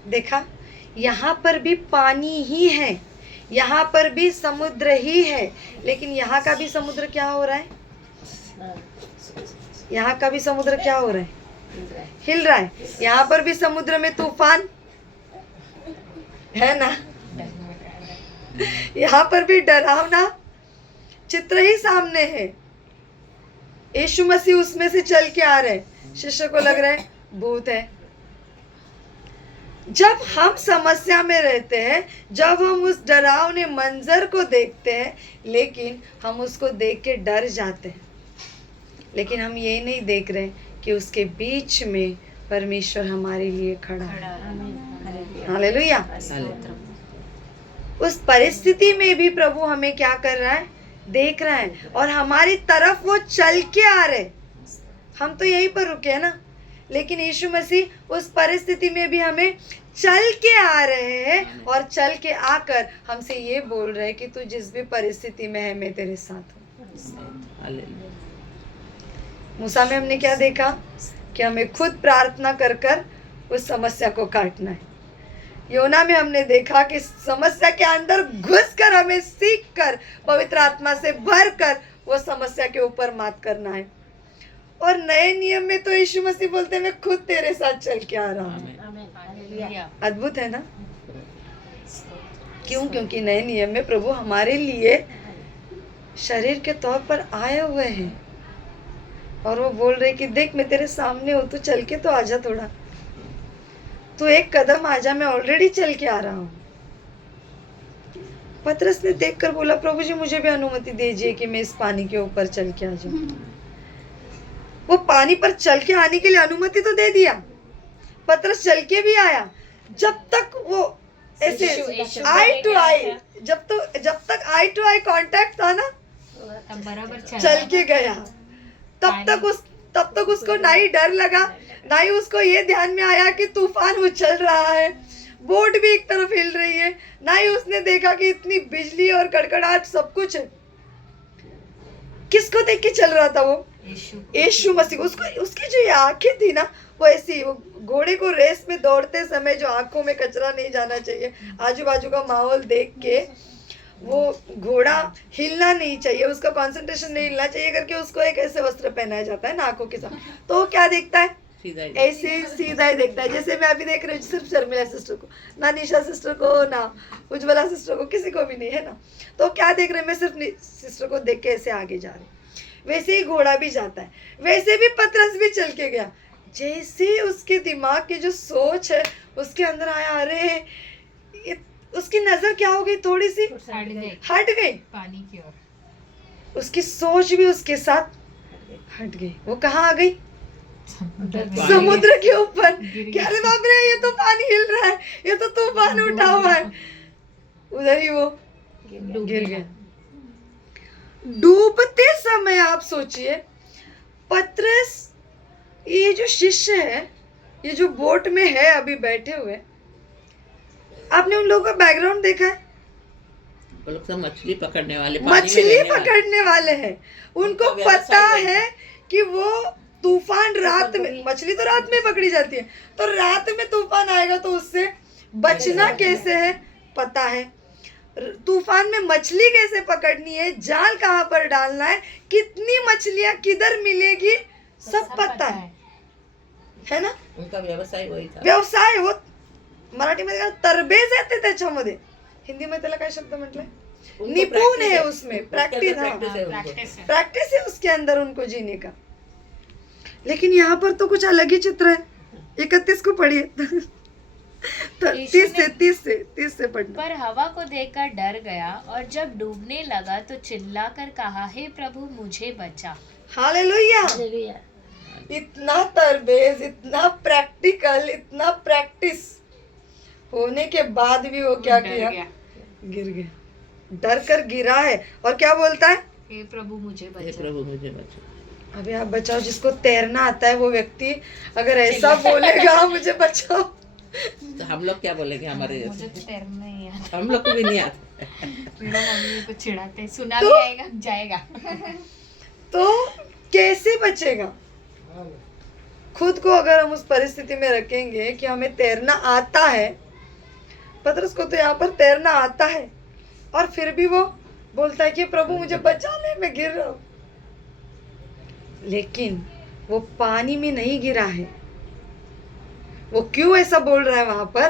देखा, यहाँ पर भी पानी ही है, यहाँ पर भी समुद्र ही है, लेकिन यहाँ का भी समुद्र क्या हो रहा है, यहाँ का भी समुद्र क्या हो रहा है, हिल रहा है। यहाँ पर भी समुद्र में तूफान है ना, यहाँ पर भी डरावना चित्र ही सामने है। यीशु मसीह उसमें से चल के आ रहे, शिष्य को लग रहा है भूत है। जब हम समस्या में रहते हैं, जब हम उस डरावने मंजर को देखते हैं, लेकिन हम उसको देख के डर जाते हैं, लेकिन हम ये नहीं देख रहे कि उसके बीच में परमेश्वर हमारे लिए खड़ा है। हालेलुया। उस परिस्थिति में भी प्रभु हमें क्या कर रहा है, देख रहा है, और हमारी तरफ वो चल के आ रहे। हम तो यहीं पर रुके हैं ना, लेकिन यीशु मसीह उस परिस्थिति में भी हमें चल के आ रहे हैं, और चल के आकर हमसे ये बोल रहे हैं कि तू जिस भी परिस्थिति में है, मैं तेरे साथ हूँ। मूसा में हमने क्या देखा कि हमें खुद प्रार्थना कर कर उस समस्या को काटना है। योना में हमने देखा कि समस्या के अंदर घुसकर हमें सीख कर, पवित्र आत्मा से भर कर वो समस्या के ऊपर मात करना है। और नए नियम में तो यीशु मसीह बोलते हैं, मैं खुद तेरे साथ चल के आ रहा हूँ। अद्भुत है ना। क्यों? क्योंकि नए नियम में प्रभु हमारे लिए शरीर के तौर पर आए हुए हैं, और वो बोल रहे कि देख मैं तेरे सामने हूँ, तू चल के तो आजा, थोड़ा तू एक कदम आजा, मैं ऑलरेडी चल के आ रहा हूँ। पतरस ने देखकर बोला, प्रभु जी मुझे भी अनुमति दीजिए कि मैं इस पानी के ऊपर चल के आ जाऊं। वो पानी पर चल के आने के लिए अनुमति तो दे दिया, पतरस चल के भी आया। जब तक वो ऐसे आई टू आई, जब तक आई टू आई कांटेक्ट था ना, बराबर चल के गया। तब तक उसको ना ही डर लगा, ना ही उसको ये ध्यान में आया कि तूफान उछल रहा है, बोट भी एक तरफ हिल रही है, ना ही उसने देखा कि इतनी बिजली और कड़कड़ाहट सब कुछ है। किसको देख के चल रहा था वो? यीशु मसीह। उसकी जो ये आंखें थी ना, वो ऐसी, वो घोड़े को रेस में दौड़ते समय जो आंखों में कचरा नहीं जाना चाहिए, आजू बाजू का माहौल देख के वो घोड़ा हिलना नहीं चाहिए, उसका कंसंट्रेशन नहीं हिलना चाहिए करके उसको एक ऐसे वस्त्र पहनाया जाता है नाकों के साथ, तो वो क्या देखता है, सीधा ही ऐसे सीधा ही देखता है। जैसे मैं अभी देख रही हूँ सिर्फ शर्मिला सिस्टर को, ना निशा सिस्टर को, ना उज्ज्वला सिस्टर को, किसी को भी नहीं है ना, तो क्या देख रहे हैं, मैं सिर्फ सिस्टर को देख के ऐसे आगे जा रही हूँ। वैसे ही घोड़ा भी जाता है, वैसे भी पतरस भी चल के गया। जैसे उसके दिमाग की जो सोच है उसके अंदर आया, अरे उसकी नजर क्या हो गई, थोड़ी सी हट गई पानी की ओर। उसकी सोच भी उसके साथ हट गई। वो कहाँ आ गई, समुद्र के ऊपर। क्या रे बाप रे, ये तो पानी हिल रहा है, ये तो तूफान उठा हुआ है। उधर ही वो गिर गया। डूबते समय आप सोचिए, पतरस, ये जो शिष्य है, ये जो बोट में है अभी बैठे हुए, आपने उन लोगों का बैकग्राउंड देखा है? वो लोग सब मछली पकड़ने वाले, मछली पकड़ने वाले हैं। उनको पता है कि वो तूफान रात में, मछली तो रात में पकड़ी जाती है, तो रात में तूफान आएगा तो उससे बचना कैसे है पता है, तूफान में मछली कैसे पकड़नी है, जाल कहाँ पर डालना है, कितनी मछलियां किधर मिलेगी, सब पता है ना। उनका व्यवसाय वही था, व्यवसाय। वो मराठीमध्ये तरबेज आहे त्याच्यामध्ये, हिंदीमध्ये त्याला काय शब्द म्हटलंय, निपुण है उसमें, प्रैक्टिस, प्रैक्टिस है उसके अंदर उनको जीने का। लेकिन यहाँ पर तो कुछ अलग ही चित्र है। 31 को पढ़िए, तो 30 से पढ़ना। पर हवा को देखकर डर गया और जब डूबने लगा तो चिल्लाकर कहा, हे प्रभु मुझे बचा। हालेलुया। इतना तरबेज, इतना प्रैक्टिकल, इतना प्रैक्टिस होने के बाद भी वो क्या किया, गिर गया, डर कर गिरा है। और क्या बोलता है, हे प्रभु मुझे बचा, हे प्रभु मुझे बचा। अबे आप बचाओ। जिसको तैरना आता है वो व्यक्ति अगर ऐसा बोलेगा मुझे बचाओ, तो हम लोग क्या बोलेंगे, हमारे मुझे जैसे तो तैरना नहीं आता। हम लोग को भी नहीं आता। मेरा मम्मी को चिढ़ाते हैं, सुना तो- भी आएगा जाएगा। तो कैसे बचेगा? खुद को अगर हम उस परिस्थिति में रखेंगे कि हमें तैरना आता है, पतरस को तो यहाँ पर तैरना आता है, और फिर भी वो बोलता है कि प्रभु मुझे बचा ले, मैं गिर रहा हूं। लेकिन वो पानी में नहीं गिरा है। वो क्यों ऐसा बोल रहा है वहां पर?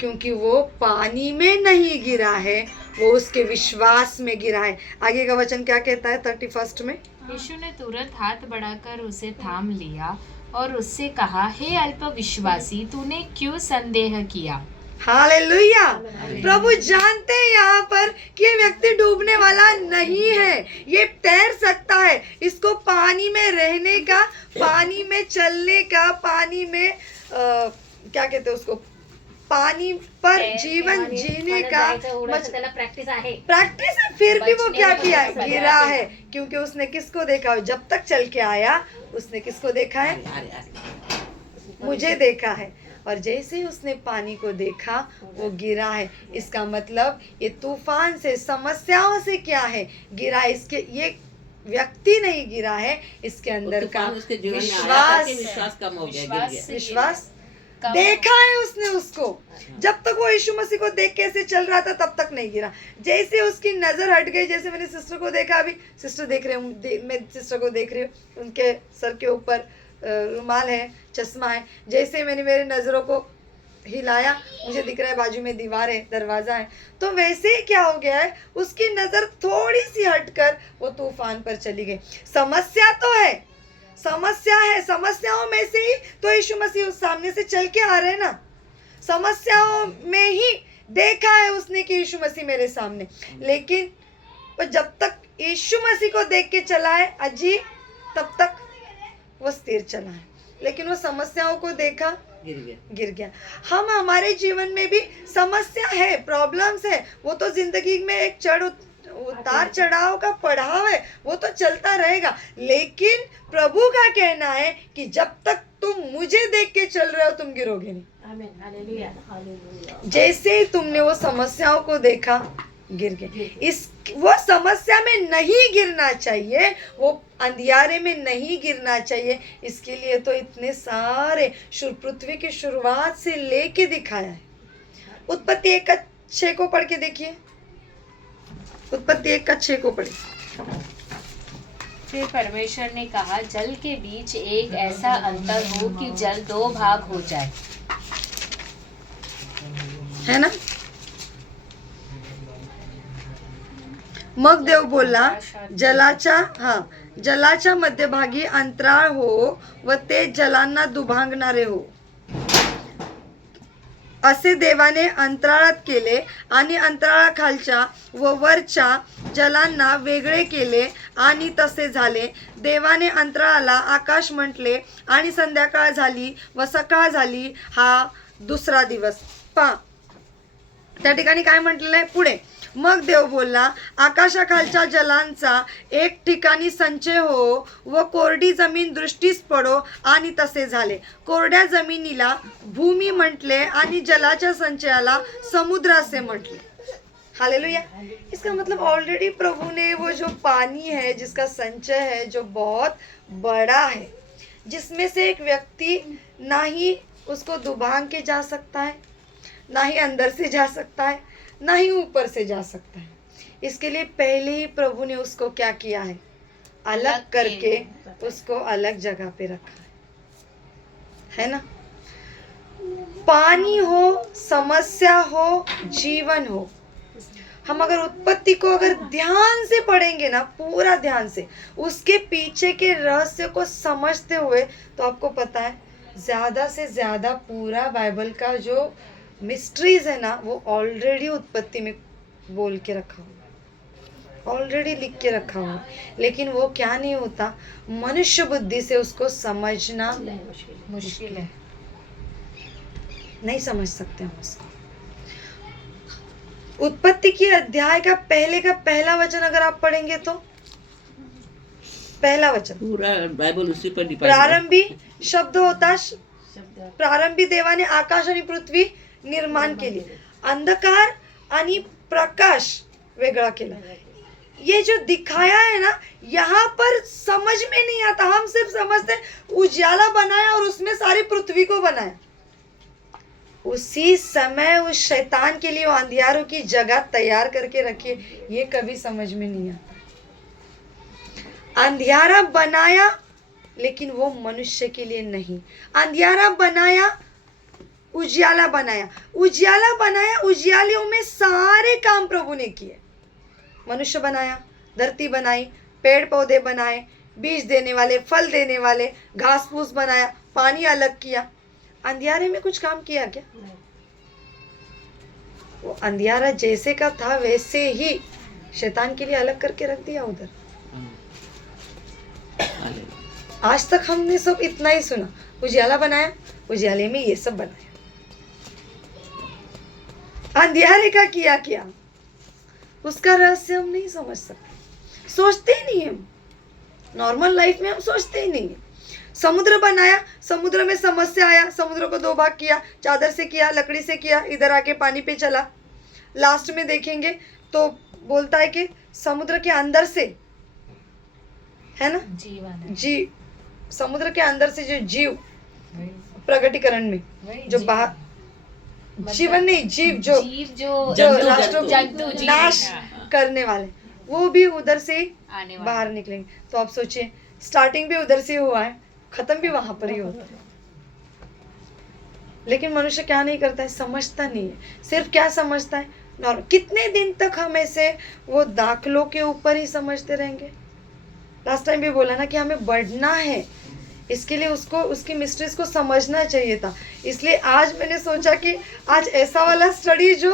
क्योंकि वो पानी में नहीं गिरा है, वो उसके विश्वास में गिरा है। आगे का वचन क्या कहता है 31 में? यीशु ने तुरंत हाथ बढ़ाकर उसे थाम लिया और उससे कहा, हे अल्प विश्वासी, तूने क्यों संदेह किया। हालेलुया। प्रभु जानते हैं यहाँ पर कि ये व्यक्ति डूबने वाला नहीं है, ये तैर सकता है। इसको पानी में रहने का, पानी में चलने का, पानी में क्या कहते हैं उसको, पानी पर जीवन जीने का प्रैक्टिस है। प्रैक्टिस है। फिर भी वो क्या किया, गिरा है। क्योंकि उसने किसको देखा, जब तक चल के आया उसने किसको देखा है, मुझे देखा है। और जैसे ही उसने पानी को देखा वो गिरा है। इसका मतलब ये तूफान से, समस्याओं से क्या है, गिरा। इसके, ये व्यक्ति नहीं गिरा है, इसके अंदर का विश्वास कम हो गया, विश्वास देखा है उसने उसको। जब तक वो यीशु मसीह को देख कैसे चल रहा था तब तक नहीं गिरा। जैसे उसकी नजर हट गई, जैसे मैंने सिस्टर को देखा, अभी सिस्टर देख रहे हूँ, मैं सिस्टर को देख रही हूँ, उनके सर के ऊपर रुमाल है, चश्मा है। जैसे मैंने मेरी नज़रों को हिलाया, मुझे दिख रहा है बाजू में दीवार है, दरवाज़ा है, तो वैसे ही क्या हो गया है, उसकी नज़र थोड़ी सी हटकर वो तूफान पर चली गई। समस्या तो है, समस्या है, समस्याओं में से ही तो यीशु मसीह उस सामने से चल के आ रहे हैं ना। समस्याओं में ही देखा है उसने कि यीशु मसीह मेरे सामने। लेकिन वो जब तक यीशु मसीह को देख के चला है अजी, तब तक वो स्थिर चला है। लेकिन वो समस्याओं को देखा, गिर गया। हम, हमारे जीवन में भी समस्या है, प्रॉब्लम्स है, वो तो जिंदगी में एक उतार चढ़ाव का पड़ाव है, वो तो चलता रहेगा। लेकिन प्रभु का कहना है कि जब तक तुम मुझे देख के चल रहे हो तुम गिरोगे नहीं। आमीन, हालेलुया। जैसे ही तुमने वो समस्याओं को देखा, गिर गए। वो समस्या में नहीं गिरना चाहिए, वो अंधियारे में नहीं गिरना चाहिए। इसके लिए तो इतने सारे पृथ्वी की शुरुआत से लेके दिखाया है। उत्पत्ति 1:6 को पढ़ के देखिए। उत्पत्ति 1:6 को पढ़े। फिर परमेश्वर ने कहा, जल के बीच एक ऐसा अंतर हो कि जल 2 भाग हो जाए। है ना? मग देव बोलला, जलाच्या मध्यभागी अंतराळ हो व ते जलांना दुभांगणारे हो. असे देवाने अंतराळात केले आणि अंतराळाखालच्या व वरच्या जलांना वेगळे केले आणि तसे झाले. देवाने अंतराळाला आकाश म्हटले आणि संध्याकाळ झाली व सकाळ झाली हा दुसरा दिवस. पहा त्या ठिकाणी काय म्हटलेलं आहे पुढे. मग देव बोलला, आकाशाखालच्या जलांचा एक ठिकाणी संचय हो व कोरडी जमीन दृष्टीस पडो आणि तसे झाले. कोरड्या जमिनीला भूमी म्हटले आणि जलाच्या संचयाला समुद्र असे म्हटले. हालेलुया. इसका मतलब ऑलरेडी प्रभु ने वो जो पानी है जिसका संचय है जो बहुत बड़ा है, जिसमें से एक व्यक्ति ना ही उसको दुभांग के जा सकता है, ना ही अंदर से जा सकता है, ना ही ऊपर से जा सकता है. इसके लिए पहले ही प्रभु ने उसको क्या किया है, अलग करके उसको अलग जगह पे रखा है ना. पानी हो, समस्या हो, जीवन हो, हम अगर उत्पत्ति को अगर ध्यान से पढ़ेंगे ना, पूरा ध्यान से उसके पीछे के रहस्य को समझते हुए, तो आपको पता है ज़्यादा से ज़्यादा पूरा बाइबल का जो मिस्ट्रीज है ना वो ऑलरेडी उत्पत्ति में बोल के रखा हुआ, ऑलरेडी लिख के रखा हुआ. लेकिन वो क्या नहीं होता, मनुष्य बुद्धि से उसको समझना मुश्किल है. नहीं समझ सकते हम उसको. उत्पत्ति की अध्याय का पहला वचन अगर आप पढ़ेंगे तो पहला वचन पूरा बाइबल उसी पर डिपेंड है. प्रारंभी शब्द होता, प्रारंभी देवाने आकाश आणि पृथ्वी निर्माण केली, अंधकार आणि प्रकाश वेगळा केला. ये जो दिखाया है ना, यहाँ पर समझ में नहीं आता. हम सिर्फ समझते उजाला बनाया और उसमें सारी पृथ्वी को बनाया. उसी समय उस शैतान के लिए वो अंधियारों की जगह तैयार करके रखी, ये कभी समझ में नहीं आता. अंधियारा बनाया लेकिन वो मनुष्य के लिए नहीं. अंधियारा बनाया, उजियाला बनाया, उजियाला बनाया, उजियालियों में सारे काम प्रभु ने किए. मनुष्य बनाया, धरती बनाई, पेड़ पौधे बनाए, बीज देने वाले, फल देने वाले, घास फूस बनाया, पानी अलग किया. अंधियारे में कुछ काम किया क्या? वो अंधियारा जैसे का था वैसे ही शैतान के लिए अलग करके रख दिया उधर. आज तक हमने सब इतना ही सुना, उजियाला बनाया, उजियाले में ये सब बनाया. अंधियारे का किया क्या, उसका रहस्य हम नहीं समझ सकते, सोचते ही नहीं हम. नॉर्मल लाइफ में हम सोचते ही नहीं. समुद्र बनाया, समुद्र में समस्या आया, समुद्र को 2 भाग किया, चादर से किया, लकड़ी से किया, इधर आके पानी पे चला. लास्ट में देखेंगे तो बोलता है कि समुद्र के अंदर से, है ना, जीव, समुद्र के अंदर से जो जीव प्रगटीकरण में जो बाहर जीवन नहीं, जीव जो राष्ट्रों नाश करने वाले, वो भी उधर से ही बाहर निकलेंगे. तो आप सोचिए, स्टार्टिंग भी उधर से हुआ है, खत्म भी वहां पर ही होता है. लेकिन मनुष्य क्या नहीं करता है, समझता नहीं है. सिर्फ क्या समझता है, कितने दिन तक हम ऐसे वो दाखलों के ऊपर ही समझते रहेंगे. लास्ट टाइम भी बोला ना कि हमें बढ़ना है, इसके लिए उसको उसकी मिस्ट्रीज को समझना चाहिए था. इसलिए आज मैंने सोचा कि आज ऐसा वाला स्टडी जो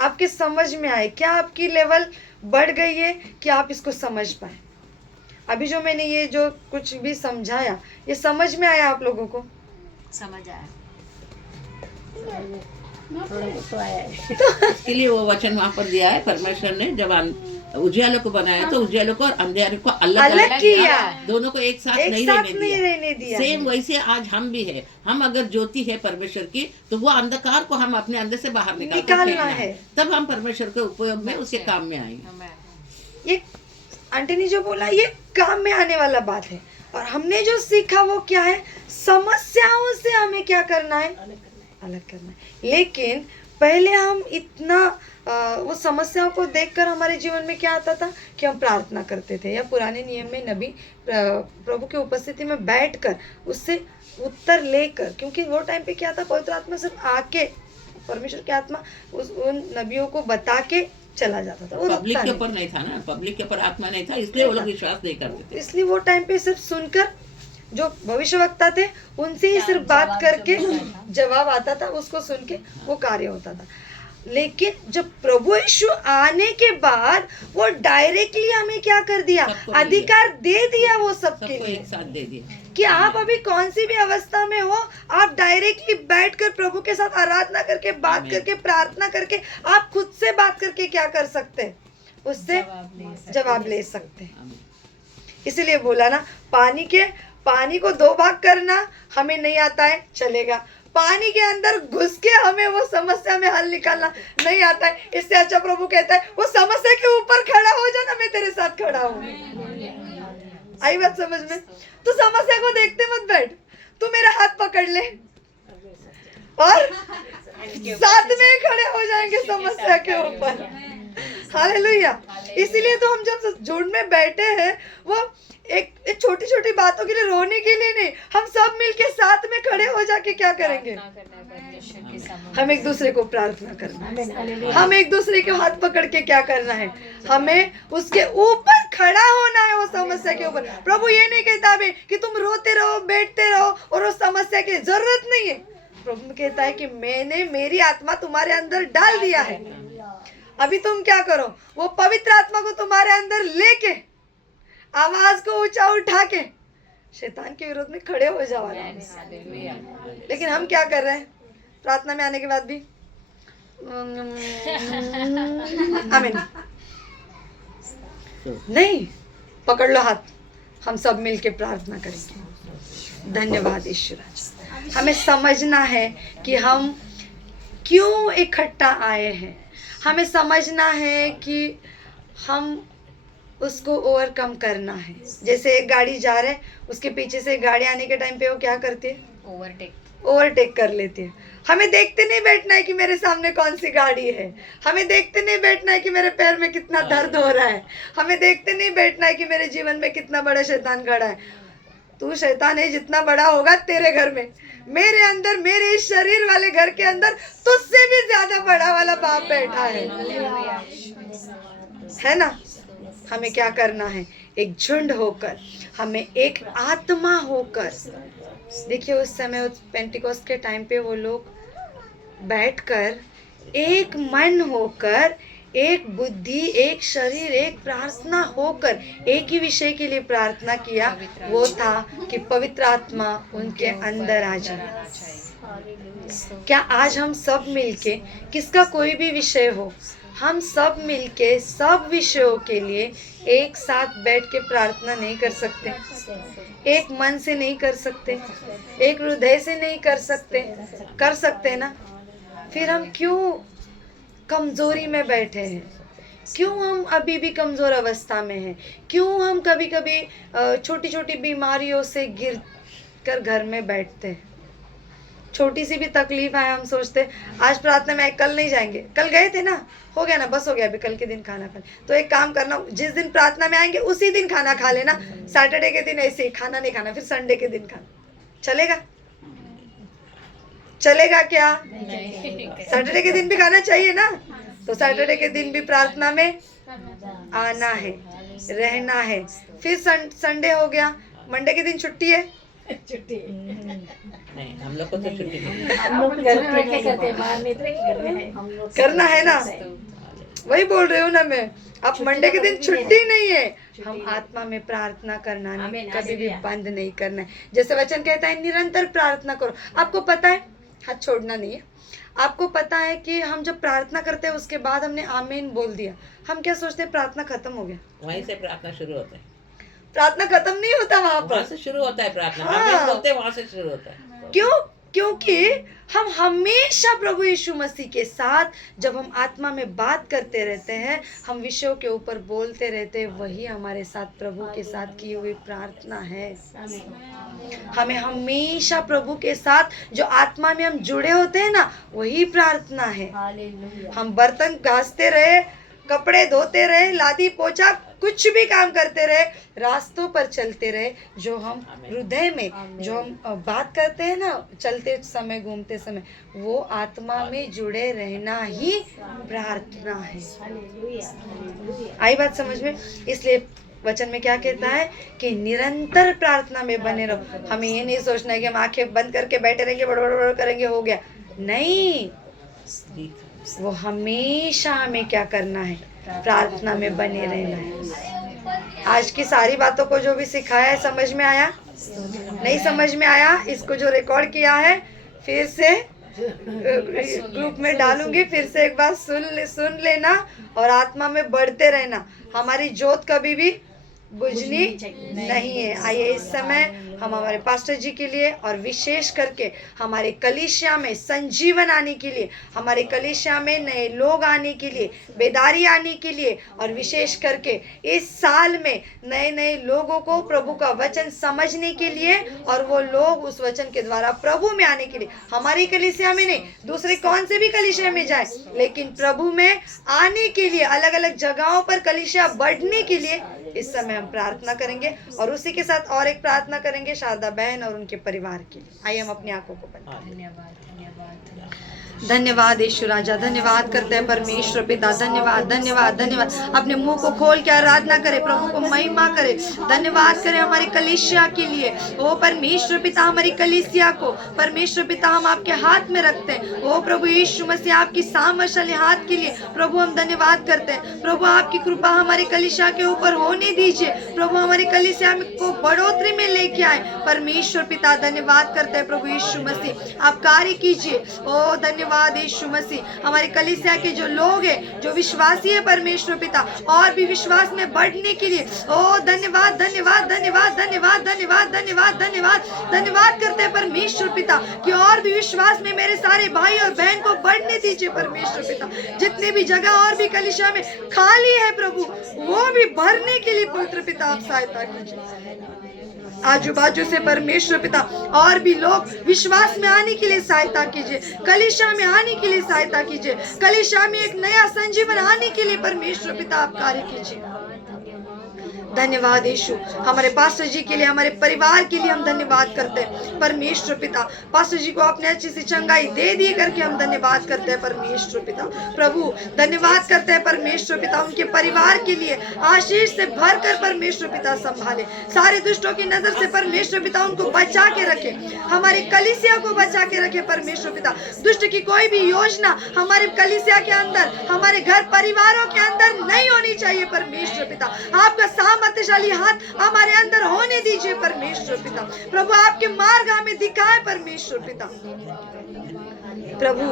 आपके समझ में आए. क्या आपकी लेवल बढ़ गई है कि आप इसको समझ पाए? अभी जो मैंने ये जो कुछ भी समझाया, ये समझ में आया आप लोगों को? समझ आया. इसके लिए वो वचन वहाँ पर दिया है परमेश्वर ने. जब उजियाले को बनाया तो उजियाले को और अंधेरे को अलग किया, दोनों को एक साथ नहीं रहने दिया. सेम वैसे आज हम भी है. हम अगर ज्योति है परमेश्वर की, तो वो अंधकार को हम अपने अंदर से बाहर निकालना है, तब हम परमेश्वर के उपयोग में उसके काम में आएंगे. ये आंटी ने जो बोला ये काम में आने वाला बात है. और हमने जो सीखा वो क्या है, समस्याओं से हमें क्या करना है, अलग करना है. लेकिन पहले हम इतना वो समस्याओं को देखकर हमारे जीवन में क्या आता था कि हम प्रार्थना करते थे, या पुराने नियम में नबी प्रभु की उपस्थिति में बैठकर उससे उत्तर लेकर, क्योंकि वो टाइम पे क्या था, पवित्र आत्मा सिर्फ आके, परमेश्वर की आत्मा उन नबियों को बता के चला जाता था, वो पब्लिक रुकता के नहीं। ऊपर नहीं था ना, पब्लिक के ऊपर आत्मा नहीं था, इसलिए वो लोग विश्वास नहीं करते थे। इसलिए वो टाइम पे सिर्फ सुनकर जो भविष्यवक्ता थे उनसे ही सिर्फ बात करके जवाब आता था, उसको सुन के वो कार्य होता था। लेकिन जब प्रभु यीशु आने के बाद वो डायरेक्टली हमें क्या कर दिया, सबको दे दिया। अधिकार दे दिया वो सबके सबको लिए, एक साथ दे दिया कि आप अभी कौन सी भी अवस्था में हो, आप डायरेक्टली बैठकर प्रभु के साथ आराधना करके, बात आमीन। करके, प्रार्थना करके, आप खुद से बात करके क्या कर सकते हैं, उससे जवाब ले सकते हैं। इसीलिए बोला ना, पानी को 2 भाग करना हमें नहीं आता है, चलेगा। पानी के अंदर घुस के हमें वो समस्या में हल निकालना नहीं आता है, इससे अच्छा प्रभु कहता है वो समस्या के ऊपर खड़ा हो जाना, मैं तेरे साथ खड़ा हूँ। आई बात समझ में? तू समस्या को देखते मत बैठ, तू मेरा हाथ पकड़ ले और साथ में खड़े हो जाएंगे समस्या के ऊपर। हालेलुया। इसीलिए तो हम जब झुंड में बैठे हैं, वो एक छोटी छोटी बातों के लिए रोने के लिए नहीं, हम सब मिलके साथ में खड़े हो जाके क्या करेंगे, हम एक दूसरे को प्रार्थना करना है, हम एक दूसरे के हाथ पकड़ के क्या करना है, हमें उसके ऊपर खड़ा होना है, वो समस्या के ऊपर। प्रभु ये नहीं कहता अभी कि तुम रोते रहो, बैठते रहो और उस समस्या की जरूरत नहीं है। प्रभु कहता है कि मैंने मेरी आत्मा तुम्हारे अंदर डाल दिया है, अभी तुम क्या करो, वो पवित्र आत्मा को तुम्हारे अंदर लेके, आवाज को ऊंचा उठा के शैतान के विरोध में खड़े हो जाओ। लेकिन हम क्या कर रहे हैं, प्रार्थना में आने के बाद भी आमीन नहीं, पकड़ लो हाथ, हम सब मिलके प्रार्थना करेंगे। धन्यवाद ईश्वर। हमें समझना है कि हम क्यों इकट्ठा आए हैं, हमें समझना है कि हम उसको ओवरकम करना है। जैसे एक गाड़ी जा रहा है, उसके पीछे से गाड़ी आने के टाइम पे वो क्या करती है, ओवरटेक कर लेती है। हमें देखते नहीं बैठना है कि मेरे सामने कौन सी गाड़ी है, हमें देखते नहीं बैठना है कि मेरे पैर में कितना दर्द हो रहा है, हमें देखते नहीं बैठना है कि मेरे जीवन में कितना बड़ा शैतान खड़ा है। तू शैतान है जितना बड़ा होगा तेरे घर में, मेरे अंदर, मेरे इस शरीर वाले घर के अंदर तुझसे भी ज्यादा बड़ा वाला बाप बैठा है ना। हमें क्या करना है, एक झुंड होकर, हमें एक आत्मा होकर। देखिए उस समय, उस पेंटिकोस्ट के टाइम पे वो लोग बैठकर एक मन होकर, एक बुद्धि, एक शरीर, एक प्रार्थना होकर एक ही विषय के लिए प्रार्थना किया, वो था कि पवित्र आत्मा उनके अंदर आ जाए। क्या आज हम सब मिलके, किसका कोई भी विषय हो, हम सब मिलके सब विषयों के लिए एक साथ बैठ के प्रार्थना नहीं कर सकते? एक मन से नहीं कर सकते, एक हृदय से नहीं कर सकते? कर सकते ना? फिर हम क्यों कमजोरी में बैठे हैं, क्यों हम अभी भी कमजोर अवस्था में हैं, क्यों हम कभी कभी छोटी छोटी बीमारियों से गिर कर घर में बैठते हैं? छोटी सी भी तकलीफ आए हम सोचते आज प्रार्थना में, कल नहीं जाएंगे, कल गए थे ना, हो गया ना, बस हो गया, अभी कल के दिन खाना खा। तो एक काम करना, जिस दिन प्रार्थना में आएंगे उसी दिन खाना खा लेना, सैटरडे के दिन ऐसे ही खाना नहीं खाना, फिर संडे के दिन खाना। चलेगा? चलेगा क्या? सैटरडे के दिन भी खाना चाहिए ना, तो सैटरडे के दिन भी प्रार्थना में आना है, रहना है। फिर संडे हो गया, मंडे के दिन छुट्टी है, नहीं, हम लोग को तो छुट्टी नहीं। हम लोग घर में क्या करते हैं, बाहर नहीं तो करना है ना, वही बोल रही हूँ ना मैं। अब मंडे के दिन छुट्टी नहीं है, हम आत्मा में प्रार्थना करना नहीं, कभी भी बंद नहीं करना है। जैसे वचन कहता है निरंतर प्रार्थना करो। आपको पता है, हाथ छोड़ना नहीं है। आपको पता है कि हम जब प्रार्थना करते हैं उसके बाद हमने आमीन बोल दिया, हम क्या सोचते हैं प्रार्थना खत्म हो गया, वहीं से प्रार्थना शुरू होता है। प्रार्थना खत्म नहीं होता, वहां पर से शुरू होता है प्रार्थना। हाँ। आमीन बोलते हैं, वहां से शुरू होता है। क्यों? क्योंकि हम हमेशा प्रभु यीशु मसीह के साथ जब हम आत्मा में बात करते रहते हैं, हम विषयों के ऊपर बोलते रहते हैं, वही हमारे साथ प्रभु के साथ की हुई प्रार्थना है। हमें हमेशा प्रभु के साथ जो आत्मा में हम जुड़े होते हैं ना, वही प्रार्थना है। हम बर्तन घासते रहे, कपड़े धोते रहे, लादी पोछा कुछ भी काम करते रहे, रास्तों पर चलते रहे, जो हम हृदय में जो हम बात करते हैं ना, चलते समय घूमते समय, वो आत्मा में जुड़े रहना ही प्रार्थना है। आई बात समझ में? इसलिए वचन में क्या कहता है कि निरंतर प्रार्थना में बने रहो। हमें ये नहीं सोचना है कि हम आंखें बंद करके बैठे रहेंगे, बड़ करेंगे, हो गया। नहीं, वो हमेशा हमें क्या करना है? प्रार्थना में बने रहना है। आज की सारी बातों को जो भी सिखाया है, समझ में आया? नहीं समझ में आया? इसको जो रिकॉर्ड किया है फिर से ग्रुप में डालूंगी, फिर से एक बार सुन लेना और आत्मा में बढ़ते रहना। हमारी जोत कभी भी बुझनी नहीं है। आइए इस समय हम हमारे पास्टर जी के लिए और विशेष करके हमारे कलीसिया में संजीवन आने के लिए, हमारे कलीसिया में नए लोग आने के लिए, बेदारी आने के लिए, और विशेष करके इस साल में नए नए लोगों को प्रभु का वचन समझने के लिए, और वो लोग उस वचन के द्वारा प्रभु में आने के लिए, हमारी कलीसिया में नहीं, दूसरे कौन से भी कलीसिया में जाए, लेकिन प्रभु में आने के लिए, अलग अलग जगहों पर कलीसिया बढ़ने के लिए इस समय हम प्रार्थना करेंगे। और उसी के साथ और एक प्रार्थना करेंगे शारदा बहन और उनके परिवार के लिए। आइए हम अपनी आंखों को बंद करें। धन्यवाद यीशु राजा, धन्यवाद करते हैं परमेश्वर पिता, धन्यवाद धन्यवाद धन्यवाद। अपने मुंह को खोल के आराधना करे, प्रभु को महिमा करे, धन्यवाद करें हमारी कलीसिया के लिए। ओ परमेश्वर पिता, हमारी कलीसिया को परमेश्वर पिता हम आपके हाथ में रखते हैं। ओ प्रभु यीशु मसीह, आपकी सामर्थ्यशाली हाथ के लिए प्रभु हम धन्यवाद करते हैं। प्रभु आपकी कृपा हमारी कलीसिया के ऊपर होने दीजिए। प्रभु हमारी कलीसिया को बढ़ोतरी में लेके आए परमेश्वर पिता। धन्यवाद करते हैं प्रभु यीशु मसीह, आप कार्य कीजिए। ओ धन्यवाद यीशु मसीह, हमारे कलीसिया के जो लोग हैं, जो विश्वासी है परमेश्वर पिता, और भी विश्वास में बढ़ने के लिए ओ धन्यवाद धन्यवाद धन्यवाद धन्यवाद धन्यवाद धन्यवाद धन्यवाद धन्यवाद करते हैं परमेश्वर पिता कि और भी विश्वास में मेरे सारे भाई और बहन को बढ़ने दीजिए परमेश्वर पिता। जितने भी जगह और भी कलीसिया में खाली है प्रभु, वो भी भरने के लिए पवित्र पिता आप सहायता कीजिए। आजू बाजू से परमेश्वर पिता और भी लोग विश्वास में आने के लिए सहायता कीजिए, कलीसिया में आने के लिए सहायता कीजिए, कलीसिया में एक नया संजीवन आने के लिए परमेश्वर पिता आप कार्य कीजिए। धन्यवाद यीशु, हमारे पास्टर जी के लिए, हमारे परिवार के लिए हम धन्यवाद करते हैं परमेश्वर पिता। पास्टर जी को आपने अच्छी सी चंगाई दे दी करके हम धन्यवाद करते हैं परमेश्वर पिता। प्रभु धन्यवाद करते हैं परमेश्वर पिता, उनके परिवार के लिए आशीष से भर कर परमेश्वर पिता संभाले, सारे दुष्टों की नजर से परमेश्वर पिता उनको बचा के रखे, हमारे कलीसिया को बचा के रखे परमेश्वर पिता। दुष्ट की कोई भी योजना हमारे कलीसिया के अंदर, हमारे घर परिवारों के अंदर नहीं होनी चाहिए परमेश्वर पिता। आपका सामर्थ्यशाली हाथ हमारे अंदर होने दीजिए परमेश्वर पिता। प्रभु आपके मार्ग हमें दिखाए परमेश्वर पिता। प्रभु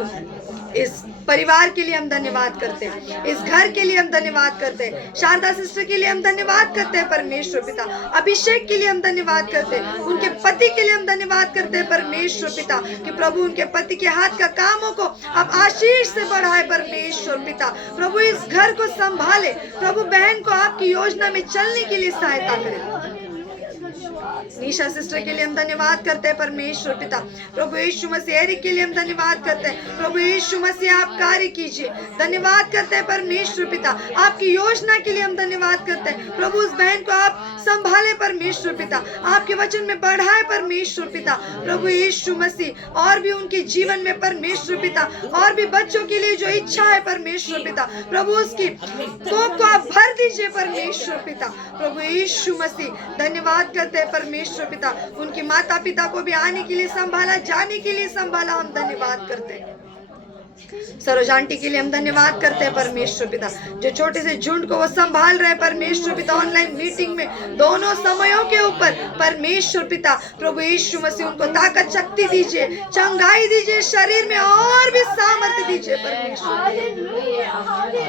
इस परिवार के लिए हम धन्यवाद करते हैं, इस घर के लिए हम धन्यवाद करते हैं, शारदा सिस्टर के लिए हम धन्यवाद करते हैं परमेश्वर पिता, अभिषेक के लिए हम धन्यवाद करते हैं, उनके पति के लिए हम धन्यवाद करते हैं परमेश्वर पिता कि प्रभु उनके पति के हाथ का कामों को आप आशीष से बढ़ाए परमेश्वर पिता। प्रभु इस घर को संभाले, प्रभु बहन को आपकी योजना में चलने के लिए सहायता करें। निशा सिस्टर के लिए हम धन्यवाद करते हैं परमेश्वर पिता। प्रभु यीशु मसीह एरिक के लिए हम धन्यवाद करते हैं। प्रभु यीशु मसीह आप कार्य कीजिए। धन्यवाद करते हैं परमेश्वर पिता, आपकी योजना के लिए हम धन्यवाद करते हैं। प्रभु उस बहन को आप संभाले परमेश्वर पिता, आपके वचन में बढ़ाए परमेश्वर पिता। प्रभु यीशु मसीह और भी उनके जीवन में परमेश्वर पिता, और भी बच्चों के लिए जो इच्छा है परमेश्वर पिता, प्रभु उसकी कोख को आप भर दीजिए परमेश्वर पिता। प्रभु यीशु मसीह धन्यवाद करते हैं परमेश्वर पिता, उनके माता पिता को भी आने के लिए संभाला, जाने के लिए संभाला, हम धन्यवाद करते हैं। सरोज आंटी के लिए हम धन्यवाद करते हैं परमेश्वर पिता, जो छोटे से झुंड को वो संभाल रहे हैं परमेश्वर पिता, ऑनलाइन मीटिंग में दोनों समयों के ऊपर परमेश्वर पिता प्रभु यीशु मसीह उनको ताकत शक्ति दीजिए, चंगाई दीजिए, शरीर में और भी सामर्थ्य दीजिए परमेश्वर।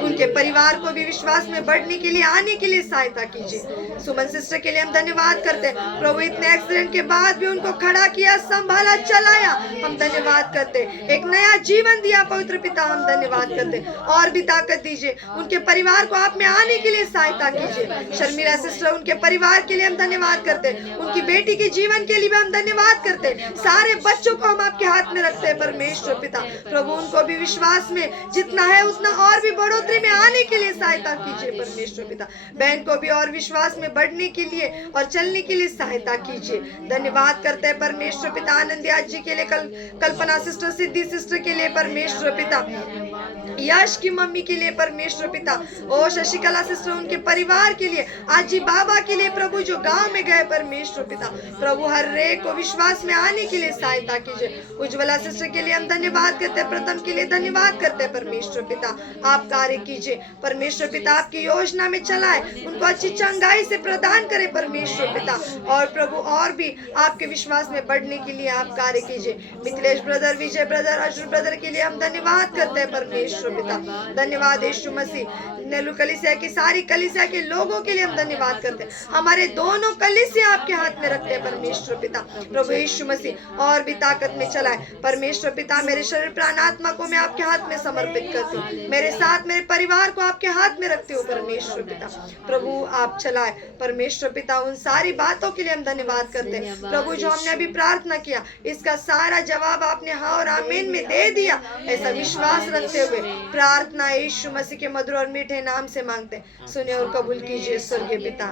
उनके परिवार को भी विश्वास में बढ़ने के लिए आने के लिए सहायता कीजिए। सुमन सिस्टर के लिए हम धन्यवाद करते हैं प्रभु, इतने एक्सीडेंट के बाद भी उनको खड़ा किया, संभाला, चलाया, हम धन्यवाद करते, एक नया जीवन दिया पवित्र पिता, हम धन्यवाद करते, और भी ताकत दीजिए, उनके परिवार को आप में आने के लिए सहायता कीजिए। शर्मिला सिस्टर उनके परिवार के लिए हम धन्यवाद करते, उनकी बेटी के जीवन के लिए भी हम धन्यवाद करते, सारे बच्चों को हम आपके हाथ में रखते हैं परमेश्वर पिता प्रभु, उनको भी विश्वास में जितना है उतना और भी बढ़ोतरी में आने के लिए सहायता कीजिए परमेश्वर पिता। बहन को भी और विश्वास में बढ़ने के लिए और चलने के लिए सहायता कीजिए। धन्यवाद करते हैं परमेश्वर पिता आनंदिया जी के लिए, कल्पना सिस्टर, सिद्धि सिस्टर के लिए परमेश्वर पिता, यश की मम्मी के लिए परमेश्वर पिता, ओ शशिकला सिस्टर उनके परिवार के लिए, आजी बाबा के लिए प्रभु जो गांव में गए परमेश्वर पिता प्रभु, हर एक को विश्वास में आने के लिए सहायता कीजिए। उज्ज्वला सिस्टर के लिए हम धन्यवाद करते हैं, प्रथम के लिए धन्यवाद करते हैं परमेश्वर पिता, आप कार्य कीजिए परमेश्वर पिता, आपकी योजना में चलाए, उनको अच्छी चंगाई से प्रदान करे परमेश्वर पिता, और प्रभु और भी आपके विश्वास में बढ़ने के लिए आप कार्य कीजिए। मिथिलेश ब्रदर, विजय ब्रदर, अर्जुन ब्रदर के लिए हम धन्यवाद करते हैं परमेश्वर पिता, धन्यवाद यीशु मसीह। नेलू कलीसिया की सारी कलीसिया के लोगों के लिए हम धन्यवाद करते हैं, हमारे दोनों कलीसिया आपके हाथ में रखते हैं परमेश्वर पिता प्रभु यीशु मसीह, और भी ताकत में चलाए परमेश्वर पिता। मेरे शरीर प्राण आत्मा को मैं आपके हाथ में समर्पित करती हूँ, मेरे साथ मेरे परिवार को आपके हाथ में रखती हूँ परमेश्वर पिता प्रभु, आप चलाए परमेश्वर पिता। उन सारी बातों के लिए हम धन्यवाद करते हैं प्रभु, जो हमने अभी प्रार्थना किया इसका सारा जवाब आपने हाँ और आमीन में दे दिया, ऐसा विश्वास रखते हुए प्रार्थना यीशु मसीह के मधुर और मीठे नाम से मांगते, सुने और कबूल कीजिए स्वर्गीय पिता,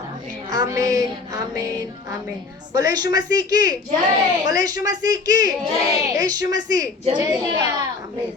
आमीन आमीन आमीन। बोले यीशु मसीह की जय, बोले यीशु मसीह की जय, यीशु मसीह जय, आमीन।